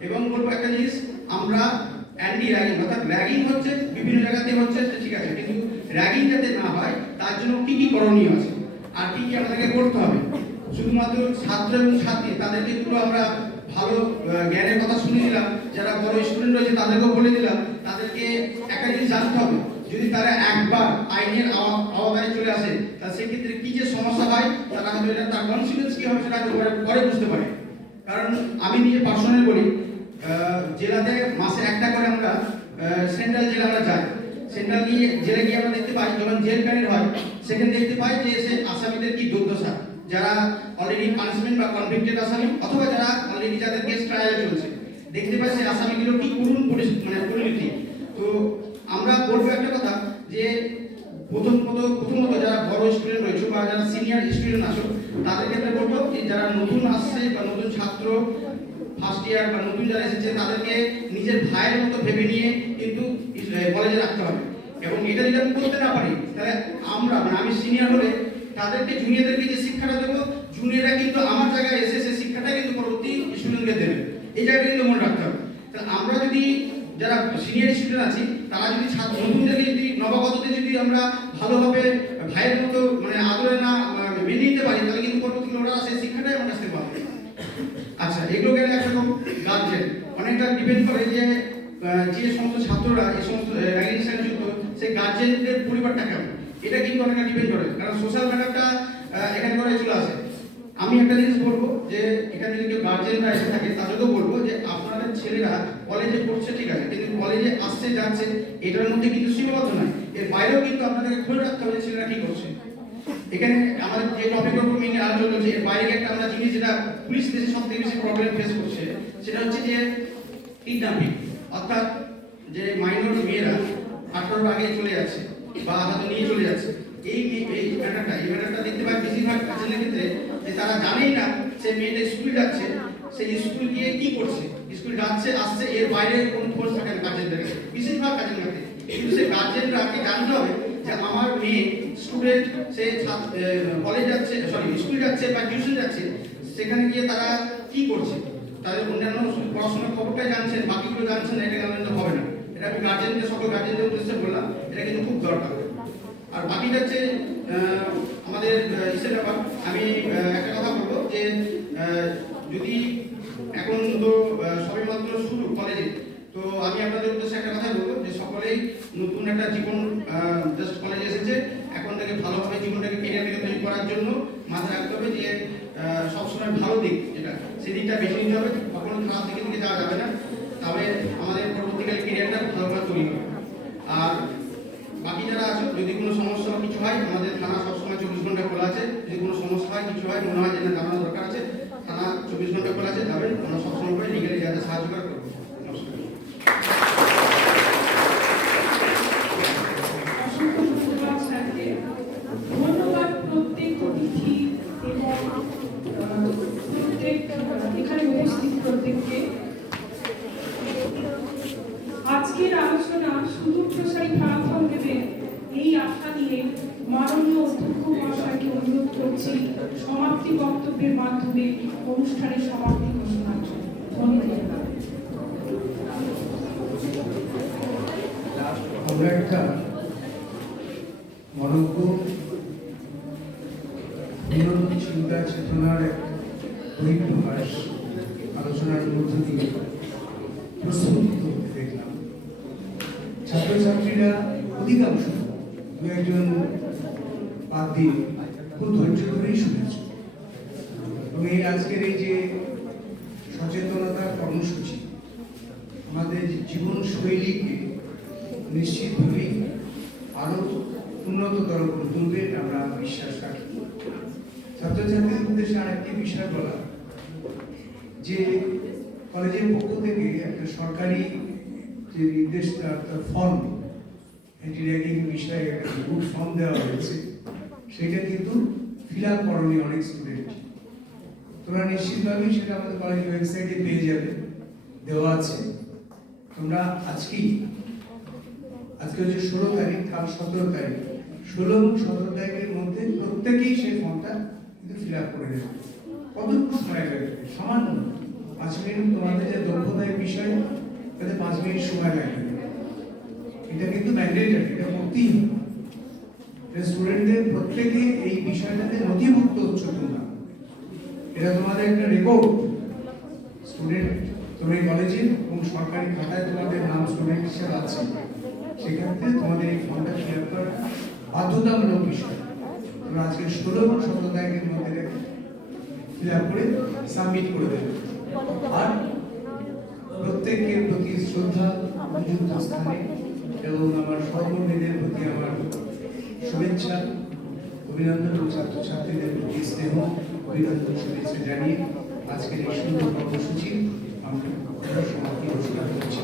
এবং বলবো একটা জিনিস, আমরা অ্যান্টি র্যাগিং অর্থাৎ র্যাগিং হচ্ছে বিভিন্ন জায়গাতে হচ্ছে ঠিক আছে, কিন্তু র্যাগিং যাতে না হয় তার জন্য কি কি করণীয় আছে আর কি কি আমাদেরকে করতে হবে, শুধুমাত্র ছাত্র এবং ছাত্রী তাদেরকে পুরো আমরা ভালো জ্ঞানের কথা শুনে দিলাম, যারা বড় স্টুডেন্ট রয়েছে তাদেরকেও বলে দিলাম, তাদেরকে একটা জিনিস জানতে হবে যদি তারা একবার আইনের আওতায় চলে আসে তাহলে সেক্ষেত্রে কি যে সমস্যা হয় তারা হয়তো এটা তার কনসিকুয়েন্স কি হবে সেটা পরে বুঝতে পারে। কারণ আমি নিজে পার্সোনাল বলি, জেলাতে মাসে একটা করে আমরা সেন্ট্রাল জেলে আমরা যাই, সেন্ট্রাল জেলে গিয়ে আমরা দেখতে পাই যখন জেল প্যারেড হয় সেখানে দেখতে পাই যে সে আসামিদের কি দুর্দশা, যারা অলরেডি পানিশমেন্ট বা কনভিক্টেড আসামি অথবা যারা অলরেডি যাদের কেস ট্রায়াল চলছে, দেখতে পাই সেই আসামিগুলো কি করুন পরিণতি। তো আমরা বলবো একটা কথা যে প্রথমত যারা বড় স্টুডেন্ট রয়েছে বা যারা সিনিয়র স্টুডেন্ট আছো তাদের ক্ষেত্রে বলবো যে যারা নতুন আসছে বা নতুন ছাত্র ফার্স্ট ইয়ার বা নতুন যারা এসেছে তাদেরকে নিজের ভাইয়ের মতো ভেবে নিয়ে কিন্তু কলেজে রাখতে হবে। এবং এটা যদি আমি করতে না পারি তাহলে আমি সিনিয়র হলে তাদেরকে জুনিয়রদেরকে যে শিক্ষাটা দেবো, জুনিয়ররা কিন্তু আমার জায়গায় এসে সেই শিক্ষাটা কিন্তু পরবর্তী স্টুডেন্টকে দেবে, এই জায়গাটা কিন্তু মনে রাখতে হবে। তাহলে আমরা যদি যারা সিনিয়র স্টুডেন্ট আছি তারা যদি নতুনদেরকে যদি নবাগতদের যদি আমরা ভালোভাবে ভাইয়ের মতো আদরে না মেনে নিতে পারি তাহলে কিন্তু পরবর্তী ওরা সেই শিক্ষাটাই আমার কাছ থেকে পাবে। আচ্ছা, এগুলো গেলে একরকম গার্জেন অনেকটা ডিপেন্ড করে যে সমস্ত ছাত্ররা এই সমস্ত র্যাগিং সাথে যুক্ত সেই গার্জেনদের পরিবারটা কেমন, এটা কিন্তু অনেকটা ডিপেন্ড করে, কারণ সোশ্যাল ম্যাটারটা এখানে করে চলে আসে। আমি একটা জিনিস বলবো যে এখানে যদি কেউ গার্জেনরা এসে থাকে তাদেরকেও বলবো যে আপনাদের ছেলেরা কলেজে পড়ছে ঠিক আছে, কিন্তু কলেজে আসছে যাচ্ছে এটার মধ্যে কিন্তু সীমাবদ্ধ নয়, এর বাইরেও কিন্তু আপনাদেরকে খোঁজ রাখতে হবে ছেলেরা কি করছে। এখানে আমাদের যে টপিকের উপর মেইন আলোচনা হচ্ছে এর বাইরে একটা আমরা জিনিস যেটা পুলিশ দেশে সবথেকে বেশি প্রবলেম ফেস করছে সেটা হচ্ছে যে কিডন্যাপিং, অর্থাৎ যে মাইনর মেয়েরা 18 আগে চলে যাচ্ছে বা হয়তো নিয়ে চলে যাচ্ছে। এই ম্যাটারটা দেখতে পাই বেশিরভাগ কাজের ক্ষেত্রে যে তারা জানেই না সে মেয়েটা স্কুল যাচ্ছে, সেই স্কুল গিয়ে কি করছে, স্কুল যাচ্ছে আসছে এর বাইরে কোনো খোঁজ থাকে না গার্জেনদের, বেশিরভাগ কাজের ক্ষেত্রে। কিন্তু সে গার্জেনরাকে জানতে হবে যে আমার মেয়ে স্টুডেন্ট সে কলেজ যাচ্ছে স্কুল যাচ্ছে বা টিউশন যাচ্ছে, সেখানে গিয়ে তারা কি করছে, তাদের অন্যান্য পড়াশোনার খবরটাই জানছেন, বাকিগুলো জানছেন না, এটা জানলে হবে না। এটা আমি গার্জেনদের সকল গার্জেনদের উদ্দেশ্যে বললাম, এটা কিন্তু খুব দরকার। আর বাকি যাচ্ছে আমাদের ইসের ব্যাপার। আমি একটা কথা বলবো যে যদি এখন তো সবেমাত্র শুরু কলেজে, তো আমি আপনাদের উদ্দেশ্যে একটা কথা বলবো যে সকলেই নতুন একটা জীবন জাস্ট কলেজে এসেছে, এখন থেকে ভালোভাবে জীবনটাকে কেরিয়ারটাকে তৈরি করার জন্য মাথায় রাখতে হবে যে সবসময় ভালো দিক যেটা সেই দিকটা বেছে নিতে হবে, কখনো খারাপ দিকে যাওয়া যাবে না, তবে আমাদের পরবর্তীকালে কেরিয়ারটা ভালোভাবে তৈরি হবে। আর বাকি যারা আছে যদি কোনো সমস্যা বা কিছু হয় আমাদের থানা সবসময় 24 ঘন্টা খোলা আছে, যদি কোনো সমস্যা হয় কিছু হয় মনে হয় যে জানানোর দরকার আছে, থানা 24 ঘন্টা খোলা আছে, যাবেন, আমরা সবসময় করে লিগালি যাতে সাহায্য করে করবো। ধন্যবাদ প্রত্যেক অতিথি এবং প্রত্যেক এখানে উপস্থিত প্রত্যেককে। আজকের আলোচনা সুদূর প্রসারী ফলাফল দেবে এই আশা নিয়ে মাননীয় অধ্যক্ষ মহাশয়কে অনুরোধ করছি সমাপ্তি বক্তব্যের মাধ্যমে অনুষ্ঠানের সমাপ্তি ঘোষণার জন্য। ধন্যবাদ। আমরা একটা মনজ্ঞ বিনোদন চিন্তা চেতনার এক বহিঃপ্রকাশ আলোচনার মধ্য দিয়ে প্রস্তুতি করতে দেখলাম। ছাত্রছাত্রীরা অধিকাংশ দু একজন বাদ দিয়ে খুব ধৈর্য ধরেই শুনেছি। এবং এই আজকের এই যে সচেতনতা কর্মসূচি আমাদের জীবনশৈলীকে নিশ্চিতভাবেই আরো উন্নততর করে তুলবে, এটা আমরা বিশ্বাস রাখি। ছাত্রছাত্রীদের উদ্দেশ্যে আরেকটি বিষয় বলা, যে কলেজের পক্ষ থেকে একটা সরকারি যে নির্দেশ ফর্ম, অ্যান্টি র্যাগিং বিষয়ে একটা গুড ফর্ম দেওয়া হয়েছে, সেটা কিন্তু ফিল আপ করেনি অনেক স্টুডেন্ট। তোমরা নিশ্চিতভাবেই সেটা আমাদের কলেজ ওয়েবসাইটে পেয়ে যাবে, দেওয়া আছে। তোমরা আজকে হচ্ছে 16 তারিখ, কাল 17 তারিখ, 16 এবং 17 তারিখের মধ্যে প্রত্যেকেই সেই ফর্মটা কিন্তু ফিল আপ করে দেবে। কতটুকু সময় লাগবে? সামান্য 5 মিনিট। তোমাদের যে দক্ষতার বিষয়, তাতে 5 মিনিট সময় লাগবে। এটা কিন্তু ম্যান্ডেটরি, এটা করতেই হবে। স্টুডেন্টদের প্রত্যেকে এই বিষয়টাতে নথিভুক্ত হচ্ছে তোমরা, এটা তোমাদের একটা রেকর্ড। স্টুডেন্ট তোমরা এই কলেজে এবং সরকারি খাতায় তোমাদের নাম স্টুডেন্ট হিসেবে আছে, সেক্ষেত্রে তোমাদের এই ফর্মটা ফিল আপ করা বাধ্যতামূলক বিষয়। তোমরা আজকে 16 এবং 17 তারিখের মধ্যে ফিল আপ করে সাবমিট করে দেবে। আর প্রত্যেকের প্রতি শ্রদ্ধা, উপযুক্ত স্থানে এবং আমার সহকর্মীদের প্রতি আমার শুভেচ্ছা, অভিনন্দন এবং ছাত্রছাত্রীদের প্রতি স্নেহ, অভিনন্দন, শুভেচ্ছা জানিয়ে আজকের এই সুন্দর কর্মসূচি আমরা সমাপ্তি ঘোষণা করছি।